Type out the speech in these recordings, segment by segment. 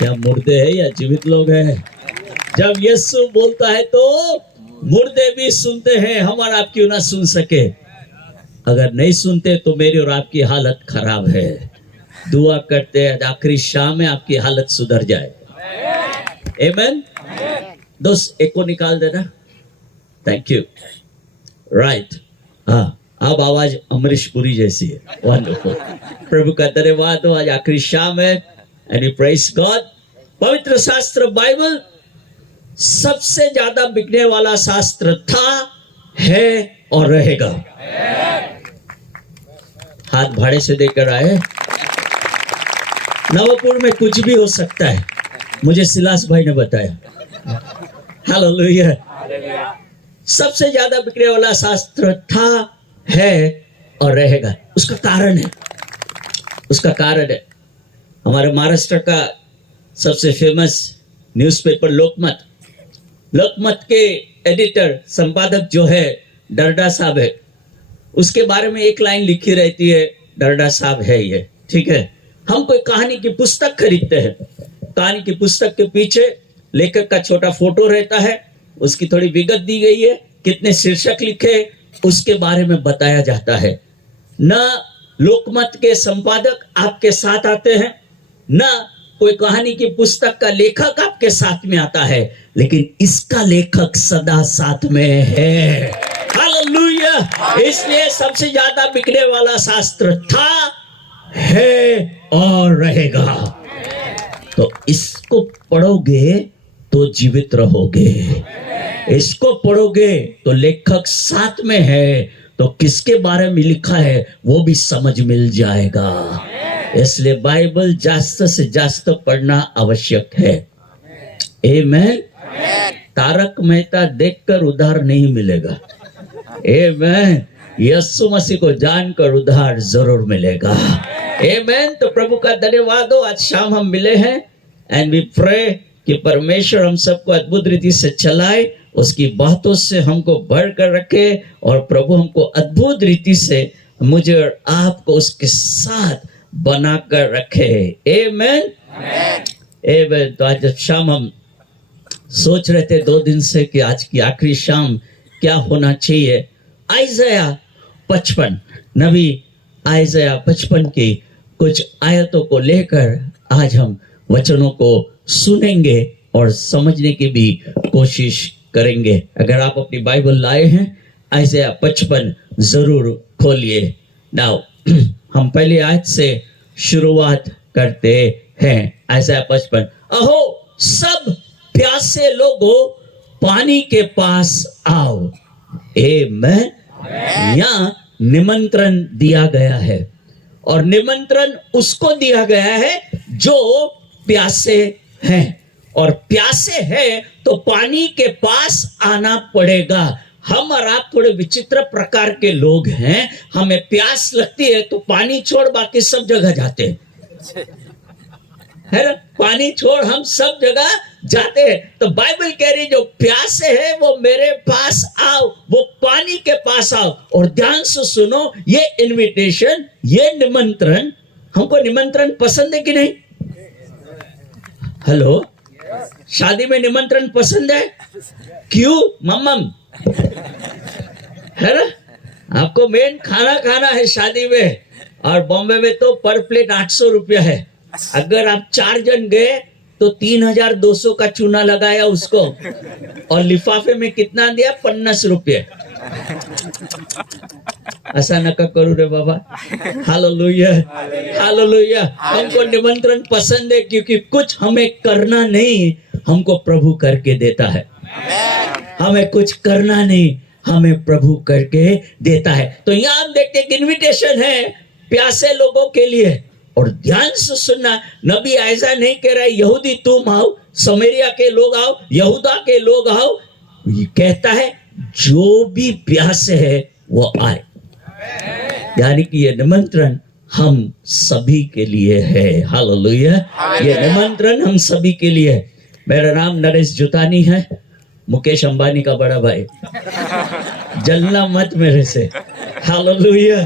क्या मुर्दे हैं या जीवित लोग हैं? जब यीशु बोलता है तो मुर्दे भी सुनते हैं, हम और आप क्यों ना सुन सके? अगर नहीं सुनते तो मेरी और आपकी हालत खराब है। दुआ करते हैं आखिरी शाम में आपकी हालत सुधर जाए। आमीन। दोस्त एक को निकाल देना। Thank you. राइट। हाँ, अब आवाज अमरीश पुरी जैसी है। वंडरफुल। प्रभु का धन्यवाद हो, आज आखिरी शाम है। And we praise God. पवित्र शास्त्र बाइबल सबसे ज्यादा बिकने वाला शास्त्र था, है और रहेगा। हाथ भाड़े से देकर आए। नवपुर में कुछ भी हो सकता है, मुझे सिलास भाई ने बताया। हालेलुया। सबसे ज्यादा बिकने वाला शास्त्र था, है और रहेगा। उसका कारण है हमारे महाराष्ट्र का सबसे फेमस न्यूज़पेपर लोकमत के एडिटर संपादक जो है डरडा साहब है। उसके बारे में एक लाइन लिखी रहती है, डरडा साहब है ये, ठीक है। हम कोई कहानी की पुस्तक खरीदते हैं, कहानी की पुस्तक के पीछे लेखक का छोटा फोटो रहता है, उसकी थोड़ी विगत दी गई है, कितने शीर्षक लिखे उसके बारे में बताया जाता है। न लोकमत के संपादक आपके साथ आते हैं, न कोई कहानी की पुस्तक का लेखक आपके साथ में आता है, लेकिन इसका लेखक सदा साथ में है। हालेलुया। इसलिए सबसे ज्यादा बिकने वाला शास्त्र था, है और रहेगा। तो इसको पढ़ोगे तो जीवित रहोगे, इसको पढ़ोगे तो लेखक साथ में है, तो किसके बारे में लिखा है वो भी समझ मिल जाएगा। इसलिए बाइबल जास्त से जास्त पढ़ना आवश्यक है। आमीन। तारक मेहता देखकर उधार नहीं मिलेगा। आमीन। यीशु मसीह को जानकर उधार जरूर मिलेगा। आमीन। तो प्रभु का धन्यवाद हो, आज शाम हम मिले हैं एंड वी प्रे कि परमेश्वर हम सबको अद्भुत रीति से चलाए, उसकी बातों से हमको भर कर रखे और प्रभु हमको अद्भुत रीति से मुझे और आपको उसके साथ बनाकर रखे। आमीन। आमीन। तो आज शाम हम सोच रहे थे 2 दिन से कि आज की आखिरी शाम क्या होना चाहिए। आइज़ाया 55 नबी आइज़ाया 55 की कुछ आयतों को लेकर आज हम वचनों को सुनेंगे और समझने की भी कोशिश करेंगे। अगर आप अपनी बाइबल लाए हैं, आइज़ाया 55 जरूर खोलिए। नाउ हम पहली आयत से शुरुआत करते हैं। आइज़ाया 55। अहो सब प्यासे लोगों पानी के पास आओ। आमीन। यहाँ निमंत्रण दिया गया है और निमंत्रण उसको दिया गया है जो प्यासे हैं, और प्यासे हैं तो पानी के पास आना पड़ेगा। हम और आप थोड़े विचित्र प्रकार के लोग हैं, हमें प्यास लगती है तो पानी छोड़ बाकी सब जगह जाते हैं, है ना? पानी छोड़ हम सब जगह जाते हैं। तो बाइबल कह रही जो प्यासे है वो मेरे पास आओ, वो पानी के पास आओ। और ध्यान से सुनो, ये इनविटेशन, ये निमंत्रण, हमको निमंत्रण पसंद है कि नहीं? हेलो, शादी में निमंत्रण पसंद है? क्यों मम्मम? है ना? आपको मेन खाना है शादी में, और बॉम्बे में तो पर प्लेट 800 रुपया है। अगर आप 4 जन गए तो 3200 का चूना लगाया उसको, और लिफाफे में कितना दिया? 50 रुपये। ऐसा नका करूं रे बाबा। Hallelujah, hallelujah. हमको निमंत्रण पसंद है क्योंकि कुछ हमें करना नहीं, हमको प्रभु करके देता है। हमें कुछ करना नहीं, हमें प्रभु करके देता है। तो यहाँ आप देखते हैं इन्विटेशन है प्यासे लोगों के लिए। और ध्यान से सुनना, नबी आइज़ा नहीं कह रहा है यहूदी तुम आओ, समरिया के लोग आओ, यहूदा के लोग आओ। ये कहता है जो भी प्यासे है वो आए। यानी कि ये निमंत्रण हम सभी के लिए है। हालेलुया। ये निमंत्रण हम सभी के लिए है। मेरा नाम नरेश जुतानी है, मुकेश अंबानी का बड़ा भाई। जलना मत मेरे से। हालेलुया।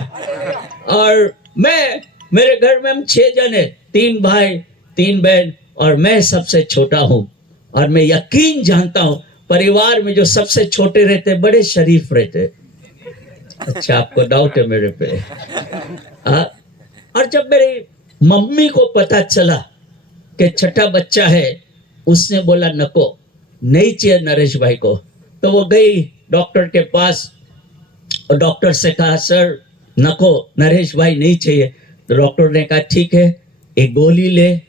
और मेरे घर में हम 6 जन है, 3 भाई 3 बहन और मैं सबसे छोटा हूँ। और मैं यकीन जानता हूँ परिवार में जो सबसे छोटे रहते बड़े शरीफ रहते। अच्छा, आपको डाउट है मेरे पे? और जब मेरी मम्मी को पता चला कि छठा बच्चा है, उसने बोला नको, नहीं चाहिए नरेश भाई को। तो वो गई डॉक्टर के पास और डॉक्टर से कहा सर नको, नरेश भाई नहीं चाहिए। तो डॉक्टर ने कहा ठीक है, एक गोली ले,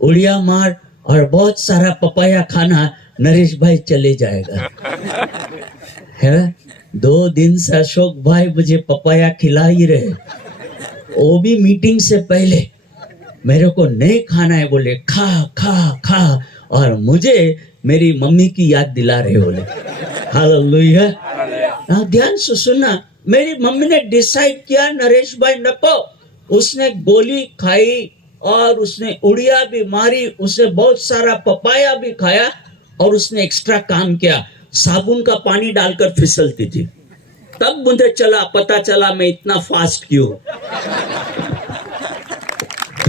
उड़िया मार और बहुत सारा पपाया खाना, नरेश भाई चले जाएगा। है 2 दिन से अशोक भाई मुझे पपाया खिला ही रहे, वो भी मीटिंग से पहले। मेरे को नहीं खाना है बोले, खा खा खा, और मुझे मेरी मम्मी की याद दिला रहे बोले। हालेलुया। ध्यान से सुनना, मेरी मम्मी ने डिसाइड किया नरेश भाई नको। उसने गोली खाई और उसने उड़िया भी मारी, उसने बहुत सारा पपाया भी खाया और उसने एक्स्ट्रा काम किया, साबुन का पानी डालकर फिसलती थी। तब मुझे पता चला मैं इतना फास्ट क्यों,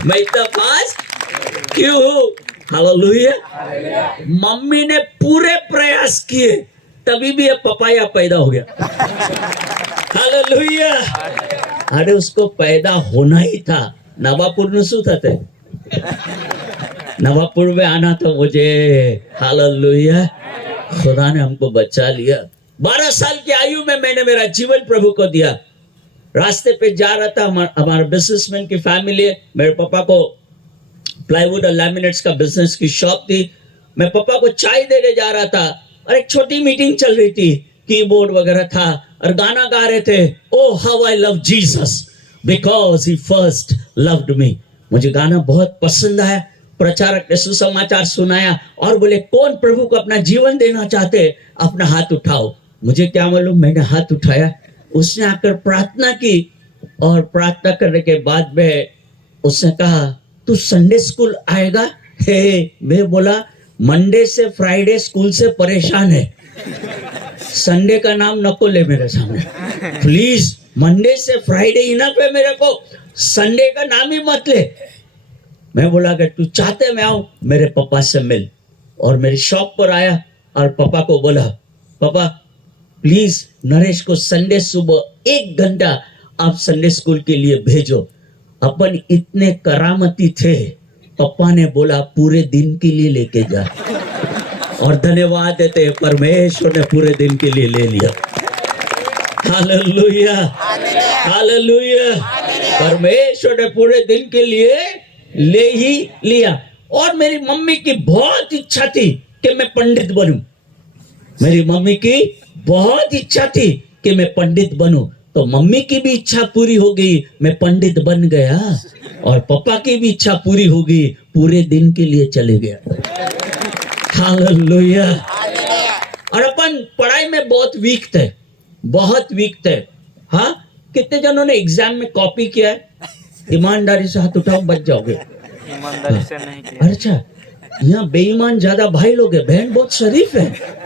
मैं इतना फास्ट क्यों हूं। हालेलुया। मम्मी ने पूरे प्रयास किए तभी भी ये पपाया पैदा हो गया। हालेलुया। अरे उसको पैदा होना ही था। नवापुर में शू थे, नवापुर में आना था मुझे। हालेलुया। खुदा ने हमको बचा लिया। 12 साल की आयु में मैंने मेरा जीवन प्रभु को दिया। रास्ते पे जा रहा था, हमारा बिजनेसमैन की फैमिली है। मेरे पापा को प्लाईवुड और लैमिनेट्स का बिजनेस की शॉप थी। मैं पापा को चाय देने जा रहा था और एक छोटी मीटिंग चल रही थी, कीबोर्ड वगैरह था और गाना गा रहे थे, O how I love Jesus because he first loved me. मुझे गाना बहुत पसंद आया। प्रचारक ने सुसमाचार सुनाया और बोले कौन प्रभु को अपना जीवन देना चाहते, अपना हाथ उठाओ। मुझे क्या मालूम, मैंने हाथ उठाया। उसने आकर प्रार्थना की और प्रार्थना करने के बाद में उसने कहा तू संडे स्कूल आएगा? हे, मैं बोला मंडे से फ्राइडे स्कूल से परेशान है, संडे का नाम नको ले मेरे सामने प्लीज। मंडे से फ्राइडे इनफ है मेरे को, संडे का नाम ही मत ले। मैं बोला कि तू चाहते मैं आऊं, मेरे पापा से मिल। और मेरी शॉप पर आया और पापा को बोला पापा प्लीज नरेश को संडे सुबह 1 घंटा आप संडे स्कूल के लिए भेजो। अपन इतने करामती थे, पापा ने बोला पूरे दिन के लिए लेके जा। और धन्यवाद देते हैं, परमेश्वर ने पूरे दिन के लिए ले लिया। Hallelujah, hallelujah. परमेश्वर ने पूरे दिन के लिए ले ही लिया। और मेरी मम्मी की बहुत इच्छा थी कि मैं पंडित बनूं। मेरी मम्मी की बहुत इच्छा थी कि मैं पंडित बनूं, तो मम्मी की भी इच्छा पूरी हो गई, मैं पंडित बन गया। और पापा की भी इच्छा पूरी हो गई, पूरे दिन के लिए चले गया। हालेलुया। और अपन पढ़ाई में बहुत वीक थे, बहुत वीक थे। हाँ, कितने जनों ने एग्जाम में कॉपी किया है? ईमानदारी से हाथ उठाओ, बच जाओगे। ईमानदारी से नहीं किया। अच्छा, यहाँ बेईमान ज्यादा भाई लोग है, बहन बहुत शरीफ है।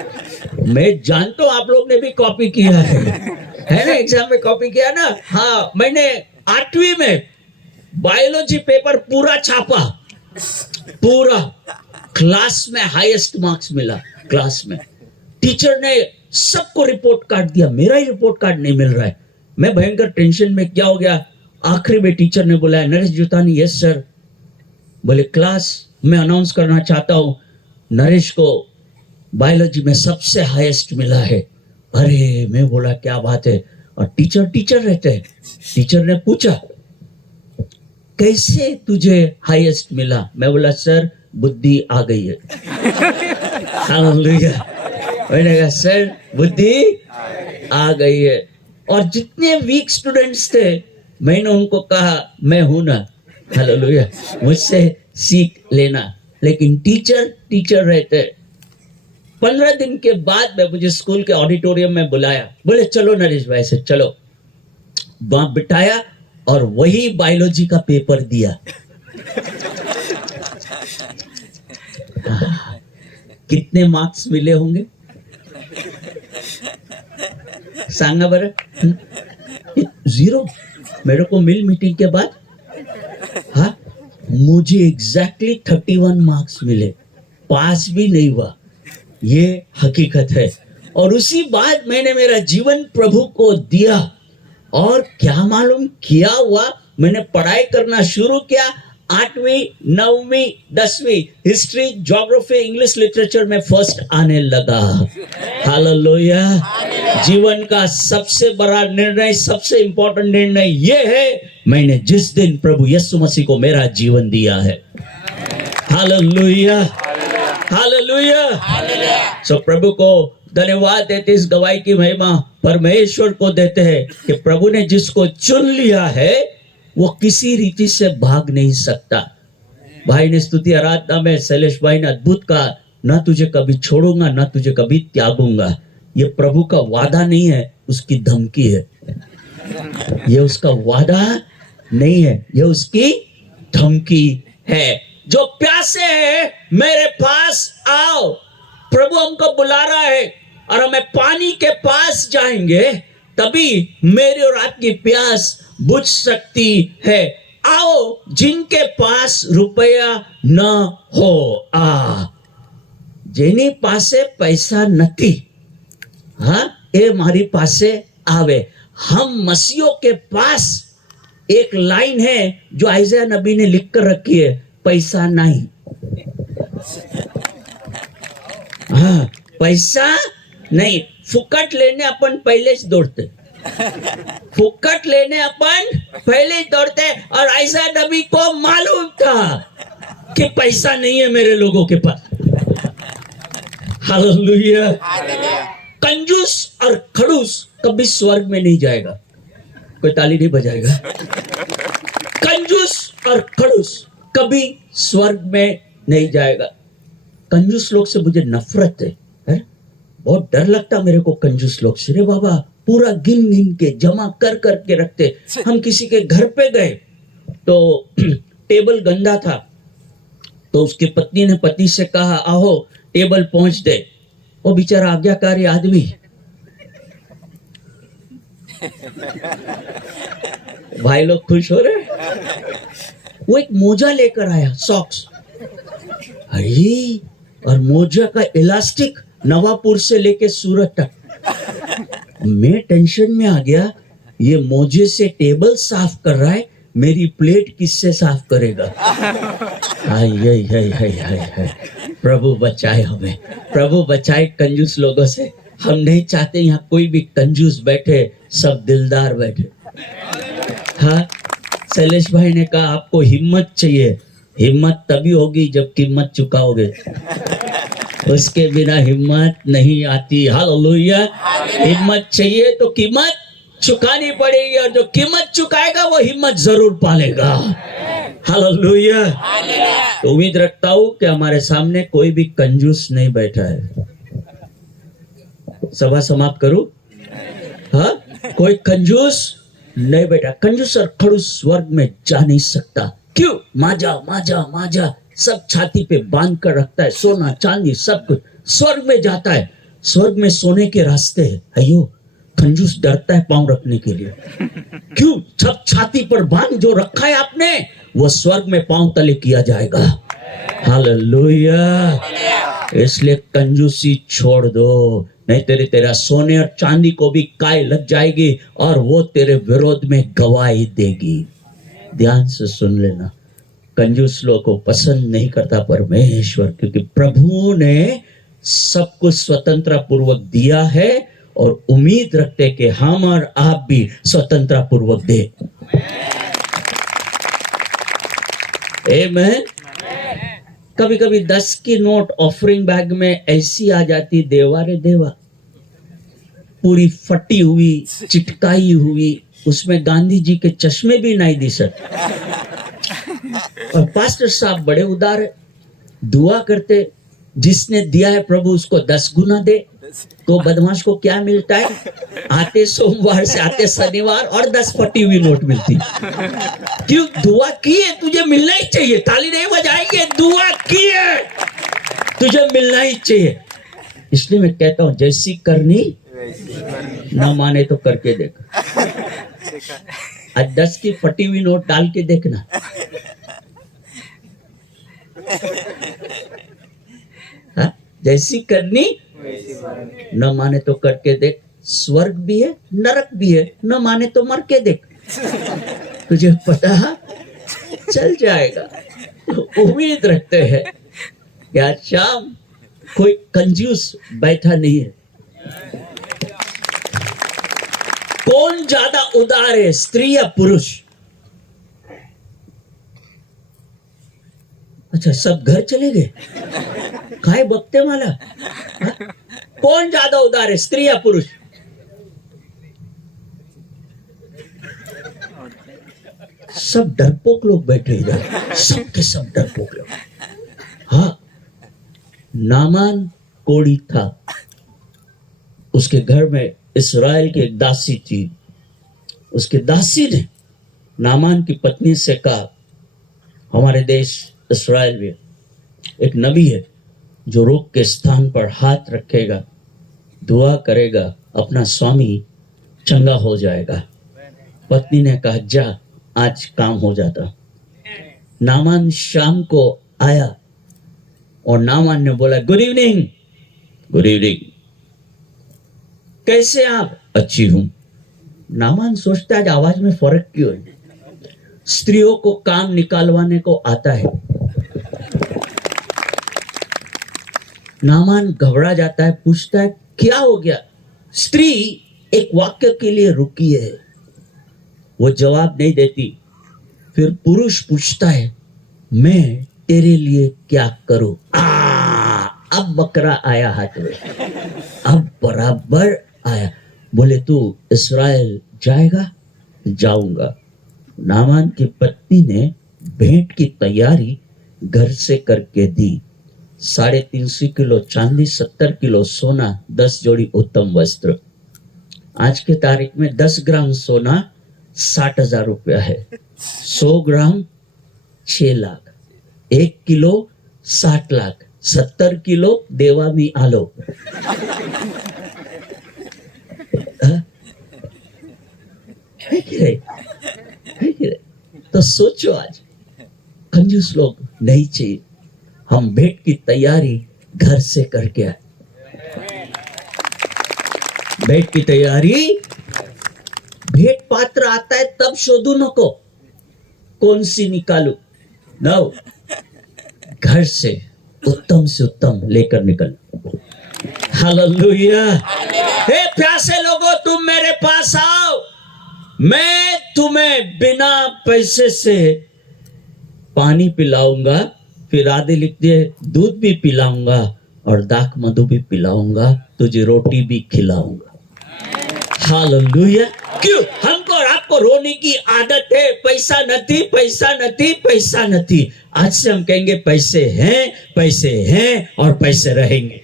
मैं जानता हूँ आप लोग ने भी कॉपी किया है ना? एग्जाम में कॉपी किया ना? हाँ, मैंने 8वीं में बायोलॉजी पेपर पूरा छापा, पूरा। क्लास में हाईएस्ट मार्क्स मिला, क्लास में। टीचर ने सबको रिपोर्ट कार्ड दिया, मेरा ही रिपोर्ट कार्ड नहीं मिल रहा है। मैं भयंकर टेंशन में, क्या हो गया? आखिरी में टीचर ने बुलाया, नरेश जुतानी। Yes sir. बोले क्लास में अनाउंस करना चाहता हूं, नरेश को बायोलॉजी में सबसे हाईएस्ट मिला है। अरे, मैं बोला क्या बात है। और टीचर रहते हैं। टीचर ने पूछा कैसे तुझे हाईएस्ट मिला? मैं बोला सर बुद्धि आ गई है। हालेलुया। मैंने कहा सर बुद्धि आ गई है। और जितने वीक स्टूडेंट्स थे मैंने उनको कहा मैं हूं ना, हालेलुया, मुझसे सीख लेना। लेकिन टीचर रहते। 15 दिन के बाद में मुझे स्कूल के ऑडिटोरियम में बुलाया, बोले चलो नरेश भाई से चलो। वहां बिठाया और वही बायोलॉजी का पेपर दिया। कितने मार्क्स मिले होंगे सांगा बर? 0 मेरे को मिल मीटिंग के बाद। हाँ, मुझे एग्जैक्टली 31 मार्क्स मिले, पास भी नहीं हुआ, ये हकीकत है। और उसी बाद मैंने मेरा जीवन प्रभु को दिया, और क्या मालूम क्या हुआ, मैंने पढ़ाई करना शुरू किया। 8वीं 9वीं 10वीं हिस्ट्री, ज्योग्राफी, इंग्लिश लिटरेचर में फर्स्ट आने लगा। हालेलुया। जीवन का सबसे बड़ा निर्णय, सबसे इंपॉर्टेंट निर्णय ये है, मैंने जिस दिन प्रभु यीशु मसीह को मेरा जीवन दिया है। Hallelujah, hallelujah. सो प्रभु को धन्यवाद देते, इस गवाही की महिमा परमेश्वर को देते हैं कि प्रभु ने जिसको चुन लिया है वो किसी रीति से भाग नहीं सकता। भाई ने स्तुति आराधना में, शैलेश भाई ने अद्भुत कहा, ना तुझे कभी छोड़ूंगा, ना तुझे कभी त्यागूंगा। ये प्रभु का वादा नहीं है, उसकी धमकी है। ये उसका वादा नहीं है, ये उसकी धमकी है। जो प्यासे हैं मेरे पास आओ, प्रभु हमको बुला रहा है, और हमें पानी के पास जाएंगे तभी मेरी और आपकी प्यास बुझ सकती है। आओ जिनके पास रुपया न हो, જેની પાસે પૈસા નથી, हाँ ए मारी पासे आवे। हम मसीहों के पास एक लाइन है जो आइज़ाया नबी ने लिख कर रखी है, पैसा नहीं। हाँ, पैसा नहीं। फुकट लेने अपन पहले ही दौड़ते, फुकट लेने अपन पहले ही दौड़ते। और आइज़ाया नबी को मालूम था कि पैसा नहीं है मेरे लोगों के पास। हालेलुया। कंजूस और खड़ूस कभी स्वर्ग में नहीं जाएगा। कोई ताली नहीं बजाएगा। कंजूस और खड़ूस कभी स्वर्ग में नहीं जाएगा। कंजूस लोग से मुझे नफरत है? बहुत डर लगता मेरे को कंजूस लोग से। रे बाबा, पूरा गिन गिन के जमा कर कर के रखते। हम किसी के घर पे गए तो टेबल गंदा था, तो उसकी पत्नी ने पति से कहा, आओ टेबल पहुंच दे। वो बेचारा आज्ञाकारी आदमी, भाई लोग खुश हो रहे। वो एक मोजा लेकर आया, सॉक्स। अरे, और मोजा का इलास्टिक नवापुर से लेके सूरत तक। मैं टेंशन में आ गया, ये मोजे से टेबल साफ कर रहा है, मेरी प्लेट किससे साफ करेगा? हाय हाय हाय हाय हाय हाय। प्रभु बचाए हमें, प्रभु बचाए कंजूस लोगों से। हम नहीं चाहते यहाँ कोई भी कंजूस बैठे, सब दिलदार बैठे। हाँ, शैलेश भाई ने कहा आपको हिम्मत चाहिए। हिम्मत तभी होगी जब कीमत चुकाओगे, उसके बिना हिम्मत नहीं आती। हालेलुया। हिम्मत चाहिए तो कीमत चुकानी पड़ेगी, और जो कीमत चुकाएगा वो हिम्मत जरूर पालेगा। हालेलुया। तो उम्मीद रखता हूं कि हमारे सामने कोई भी कंजूस नहीं बैठा है। सभा समाप्त करूं? हाँ, कोई कंजूस नहीं बैठा। कंजूस और खड़ूस स्वर्ग में जा नहीं सकता। क्यों? माजा माजा माजा सब छाती पे बांध कर रखता है, सोना चांदी सब कुछ स्वर्ग में जाता है। स्वर्ग में सोने के रास्ते हैं। अयो, कंजूस डरता है पांव रखने के लिए। क्यों? सब छाती पर बांध जो रखा है आपने, वो स्वर्ग में पांव तले किया जाएगा। हालेलुया। इसलिए कंजूसी छोड़ दो, नहीं तेरा सोने और चांदी को भी काय लग जाएगी, और वो तेरे विरोध में गवाही देगी। ध्यान से सुन लेना, कंजूस लोगों को पसंद नहीं करता परमेश्वर, क्योंकि प्रभु ने सब कुछ स्वतंत्रता पूर्वक दिया है, और उम्मीद रखते कि हम और आप भी स्वतंत्रता पूर्वक दे। आमीन। कभी कभी 10 की नोट ऑफरिंग बैग में ऐसी आ जाती, देवा रे देवा, पूरी फटी हुई, चिटकाई हुई, उसमें गांधी जी के चश्मे भी नहीं दिसत। और पास्टर साहब बड़े उदार है, दुआ करते, जिसने दिया है प्रभु उसको 10 गुना दे। तो बदमाश को क्या मिलता है? आते सोमवार से आते शनिवार और 10 फटी हुई नोट मिलती। क्यों? दुआ की है, तुझे मिलना ही चाहिए। ताली नहीं बजाएंगे, दुआ की है, तुझे मिलना ही चाहिए। इसलिए मैं कहता हूं, जैसी करनी ना माने तो करके देख। आज 10 की फटी हुई नोट डाल के देखना, हाँ? जैसी करनी वैसी भरनी। न माने तो करके देख, स्वर्ग भी है नरक भी है, न माने तो मर के देख, तुझे पता चल जाएगा। उम्मीद रखते हैं कि आज शाम कोई कंजूस बैठा नहीं है। कौन ज्यादा उदार है, स्त्री या पुरुष? अच्छा, सब घर चले गए, काय बघते मला? हाँ? कौन ज्यादा उदार है, स्त्री या पुरुष? सब डरपोक लोग बैठे इधर, सब के सब डरपोक लोग। हाँ, नामान कोड़ी था, उसके घर में इस्राएल की एक दासी थी। उसके दासी ने नामान की पत्नी से कहा, हमारे देश इस्राएल में एक नबी है जो रोग के स्थान पर हाथ रखेगा, दुआ करेगा, अपना स्वामी चंगा हो जाएगा। पत्नी ने कहा, जा, आज काम हो जाता। नामान शाम को आया और नामान ने बोला, गुड इवनिंग। गुड इवनिंग, कैसे आप? अच्छी हूं। नामान सोचता है आवाज में फर्क क्यों है? स्त्रियों को काम निकालवाने को आता है। नामान घबरा जाता है, पूछता है क्या हो गया? स्त्री एक वाक्य के लिए रुकी है, वो जवाब नहीं देती। फिर पुरुष पूछता है, मैं तेरे लिए क्या करूं? अब बकरा आया हाथ में, अब बराबर आया। बोले, तू इस्राएल जाएगा? जाऊंगा। नामान की पत्नी ने भेंट की तैयारी घर से करके दी। 350 किलो चांदी, 70 किलो सोना, 10 जोड़ी उत्तम वस्त्र। आज के तारीख में 10 ग्राम सोना 60,000 रुपया है, 100 ग्राम 6 लाख, 1 किलो 60 लाख, 70 किलो देवा मी आलो। है कि नहीं? है कि नहीं? तो सोचो, आज कंजूस लोग नहीं चाहिए। हम भेंट की तैयारी घर से करके आए। भेंट की तैयारी, भेंट पात्र आता है तब शोधू नको कौन सी निकालू, नो, घर से उत्तम लेकर निकल। हालेलुया। हे प्यासे लोगों, तुम मेरे पास आओ, मैं तुम्हें बिना पैसे से पानी पिलाऊंगा, फिर आधे लिख दिए दूध भी पिलाऊंगा और दाख मधु भी पिलाऊंगा, तुझे रोटी भी खिलाऊंगा। हालेलुया। क्यों? हमको और आपको रोने की आदत है, पैसा नहीं, पैसा नहीं, पैसा नहीं। आज से हम कहेंगे पैसे हैं और पैसे रहेंगे।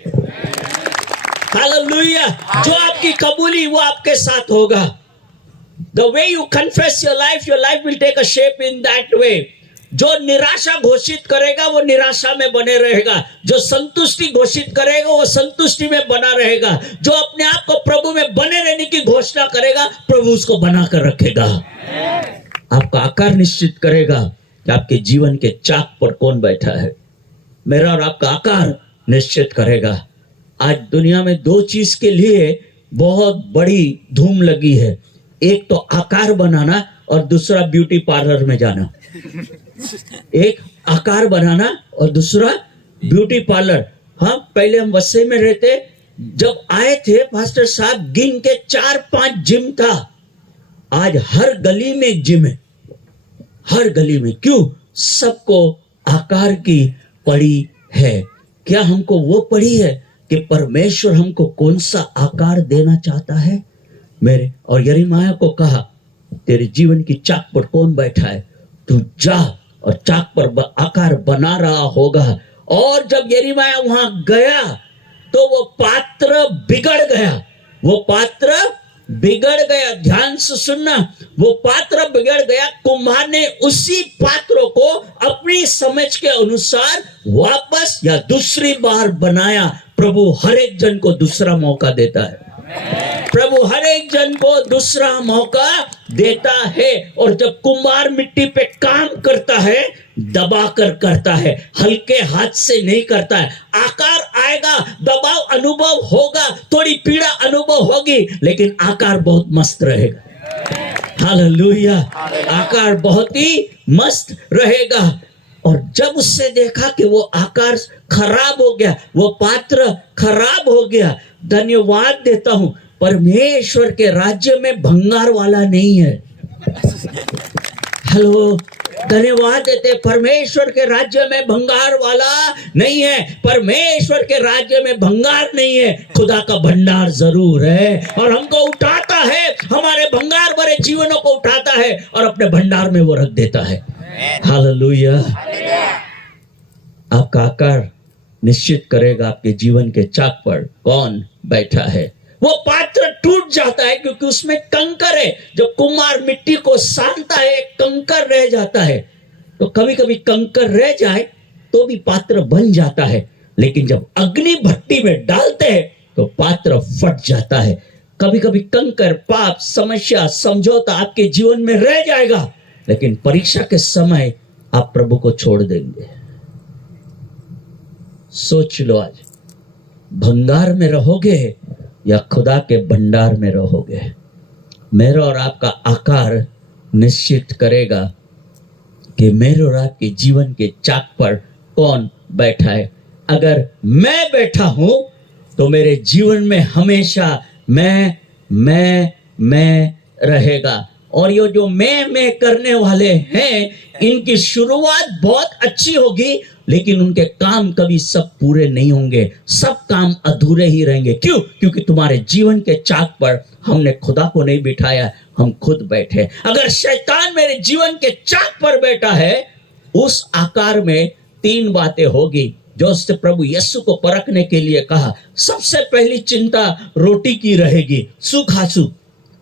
हालेलुया। जो आपकी कबूली वो आपके साथ होगा। The way you confess your life will take a shape in that way. जो निराशा घोषित करेगा वो निराशा में बने रहेगा, जो संतुष्टि घोषित करेगा वो संतुष्टि में बना रहेगा, जो अपने आप को प्रभु में बने रहने की घोषणा करेगा प्रभु उसको बनाकर रखेगा। आपका आकार निश्चित करेगा कि आपके जीवन के चाक पर कौन बैठा है। मेरा और आपका आकार निश्चित करेगा। आज दुनिया में 2 चीज के लिए बहुत बड़ी धूम लगी है, एक तो आकार बनाना और दूसरा ब्यूटी पार्लर में जाना। एक आकार बनाना और दूसरा ब्यूटी पार्लर। हाँ, पहले हम वसई में रहते, जब आए थे पास्टर साहब गिन के 4-5 जिम था। आज हर गली में एक जिम है, हर गली में। क्यों? सबको आकार की पड़ी है। क्या हमको वो पड़ी है कि परमेश्वर हमको कौन सा आकार देना चाहता है? मेरे और यरीमाया को कहा, तेरे जीवन की चाक पर कौन बैठा है, तू जा और चाक पर आकार बना रहा होगा। और जब यरीमाया वहां गया तो वो पात्र बिगड़ गया, वो पात्र बिगड़ गया। ध्यान से सुनना, वो पात्र बिगड़ गया। कुम्हार ने उसी पात्र को अपनी समझ के अनुसार वापस या दूसरी बार बनाया। प्रभु हर एक जन को दूसरा मौका देता है। प्रभु हर एक जन को दूसरा मौका देता है। और जब कुम्हार मिट्टी पे काम करता है, दबा कर करता है, हल्के हाथ से नहीं करता है। आकार आएगा, दबाव अनुभव होगा, थोड़ी पीड़ा अनुभव होगी, लेकिन आकार बहुत मस्त रहेगा। हालेलुया, आकार बहुत ही मस्त रहेगा। और जब उससे देखा कि वो आकार खराब हो गया, वो पात्र खराब हो गया, धन्यवाद देता हूं, परमेश्वर के राज्य में भंगार वाला नहीं है। हेलो, धन्यवाद देते, परमेश्वर के राज्य में भंगार वाला नहीं है। परमेश्वर के राज्य में भंगार नहीं है, खुदा का भंडार जरूर है। और हमको उठाता है, हमारे भंगार भरे जीवनों को उठाता है और अपने भंडार में वो रख देता है। हालेलुया। आपका आकार निश्चित करेगा आपके जीवन के चाक पर कौन बैठा है। वो पात्र टूट जाता है क्योंकि उसमें कंकर है। जब कुम्हार मिट्टी को सानता है, कंकर रह जाता है। तो कभी कभी कंकर रह जाए तो भी पात्र बन जाता है, लेकिन जब अग्नि भट्टी में डालते हैं तो पात्र फट जाता है। कभी कभी कंकर, पाप, समस्या, समझौता आपके जीवन में रह जाएगा, लेकिन परीक्षा के समय आप प्रभु को छोड़ देंगे। सोच लो, आज भंगार में रहोगे या खुदा के भंडार में रहोगे। मेरा और आपका आकार निश्चित करेगा कि मेरे और आपके जीवन के चाक पर कौन बैठा है। अगर मैं बैठा हूं तो मेरे जीवन में हमेशा मैं रहेगा। और ये जो मैं करने वाले हैं, इनकी शुरुआत बहुत अच्छी होगी, लेकिन उनके काम कभी सब पूरे नहीं होंगे, सब काम अधूरे ही रहेंगे। क्यों? क्योंकि तुम्हारे जीवन के चाक पर हमने खुदा को नहीं बिठाया, हम खुद बैठे। अगर शैतान मेरे जीवन के चाक पर बैठा है, उस आकार में 3 बातें होगी जो उसने प्रभु यीशु को परखने के लिए कहा। सबसे पहली चिंता रोटी की रहेगी, सुखासु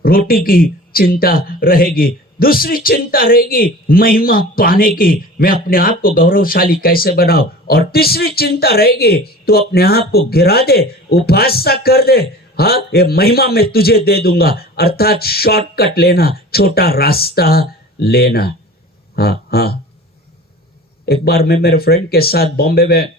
रोटी की चिंता रहेगी। दूसरी चिंता रहेगी महिमा पाने की, मैं अपने आप को गौरवशाली कैसे बनाऊं। और तीसरी चिंता रहेगी तो अपने आप को गिरा दे, उपासना कर दे, हाँ ये महिमा मैं तुझे दे दूंगा, अर्थात शॉर्टकट लेना, छोटा रास्ता लेना। हाँ, एक बार मैं मेरे फ्रेंड के साथ बॉम्बे में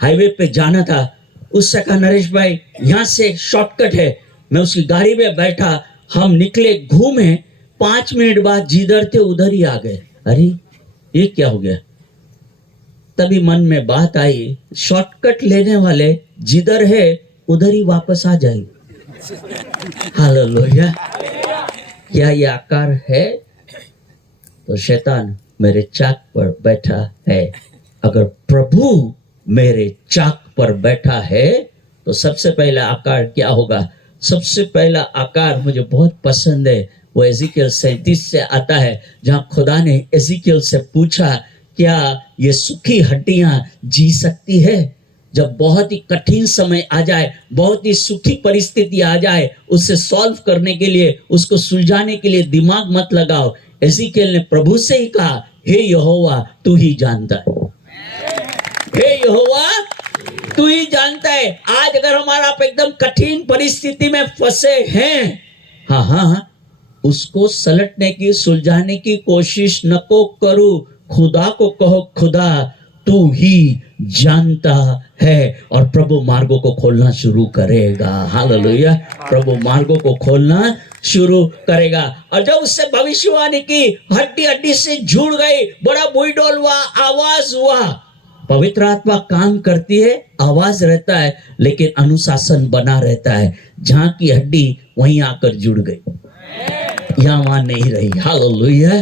हाईवे पे जाना था। उससे कहा, नरेश भाई यहां से एक शॉर्टकट है। मैं उसकी गाड़ी में बैठा, हम निकले, घूमे, 5 मिनट बाद जिधर थे उधर ही आ गए। अरे ये क्या हो गया? तभी मन में बात आई, शॉर्टकट लेने वाले जिधर है उधर ही वापस आ जाएंगे। हालेलुया। क्या ये आकार है? तो शैतान मेरे चाक पर बैठा है। अगर प्रभु मेरे चाक पर बैठा है तो सबसे पहला आकार क्या होगा? सबसे पहला आकार मुझे बहुत पसंद है, वो एजिकियल 37 से आता है, जहां खुदा ने एजिकियल से पूछा, क्या ये सूखी हड्डियां जी सकती है? जब बहुत ही कठिन समय आ जाए, बहुत ही सूखी परिस्थिति आ जाए, उसे सॉल्व करने के लिए, उसको सुलझाने के लिए दिमाग मत लगाओ। एजिकियल ने प्रभु से ही कहा, हे यहोवा तू ही जानता है, हे यहोवा तू ही जानता है। आज अगर हमारा आप एकदम कठिन परिस्थिति में फंसे हैं, हाँ, उसको सलटने की, सुलझाने की कोशिश न को करो। खुदा को कहो, खुदा तू ही जानता है, और प्रभु मार्गों को खोलना शुरू करेगा। हालेलुया। प्रभु मार्गों को खोलना शुरू करेगा। और जब उससे भविष्यवाणी की, हड्डी हड्डी से जुड़ गई, बड़ा बुलडोल हुआ, आवाज हुआ। पवित्र आत्मा काम करती है, आवाज रहता है, लेकिन अनुशासन बना रहता है। जहां की हड्डी वहीं आकर जुड़ गई, यहां वहां नहीं रही। हालेलुया।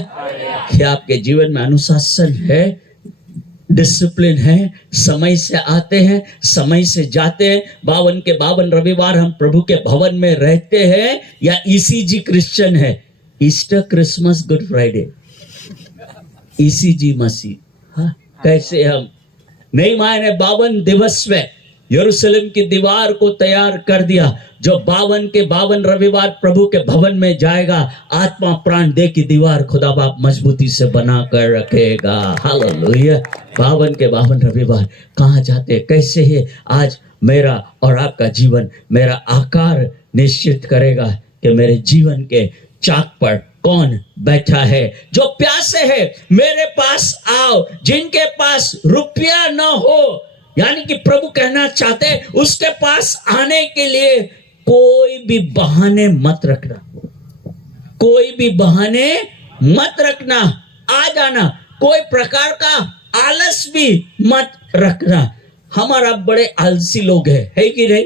क्या आपके जीवन में अनुशासन है, डिसिप्लिन है? समय से आते हैं, समय से जाते हैं। 52 के 52 रविवार हम प्रभु के भवन में रहते हैं, या ईसीजी क्रिश्चियन है? ईस्टर, क्रिसमस, गुड फ्राइडे, ईसीजी मसीह। हाँ, कैसे हम नहीं मायने 52 दिवस में यरूशलेम की दीवार को तैयार कर दिया। जो 52 के 52 रविवार प्रभु के भवन में जाएगा, आत्मा प्राण दे की दीवार खुदा बाप मजबूती से बना कर रखेगा। हालेलुया। 52 के 52 रविवार कहाँ जाते, कैसे है? आज मेरा और आपका जीवन, मेरा आकार निश्चित करेगा कि मेरे जीवन के चाक पर कौन बैठा है। जो प्यासे है मेरे पास आओ, जिनके पास रुपया न हो, यानी कि प्रभु कहना चाहते हैं उसके पास आने के लिए कोई भी बहाने मत रखना, कोई भी बहाने मत रखना, आ जाना, कोई प्रकार का आलस भी मत रखना। हमारा बड़े आलसी लोग है कि नहीं?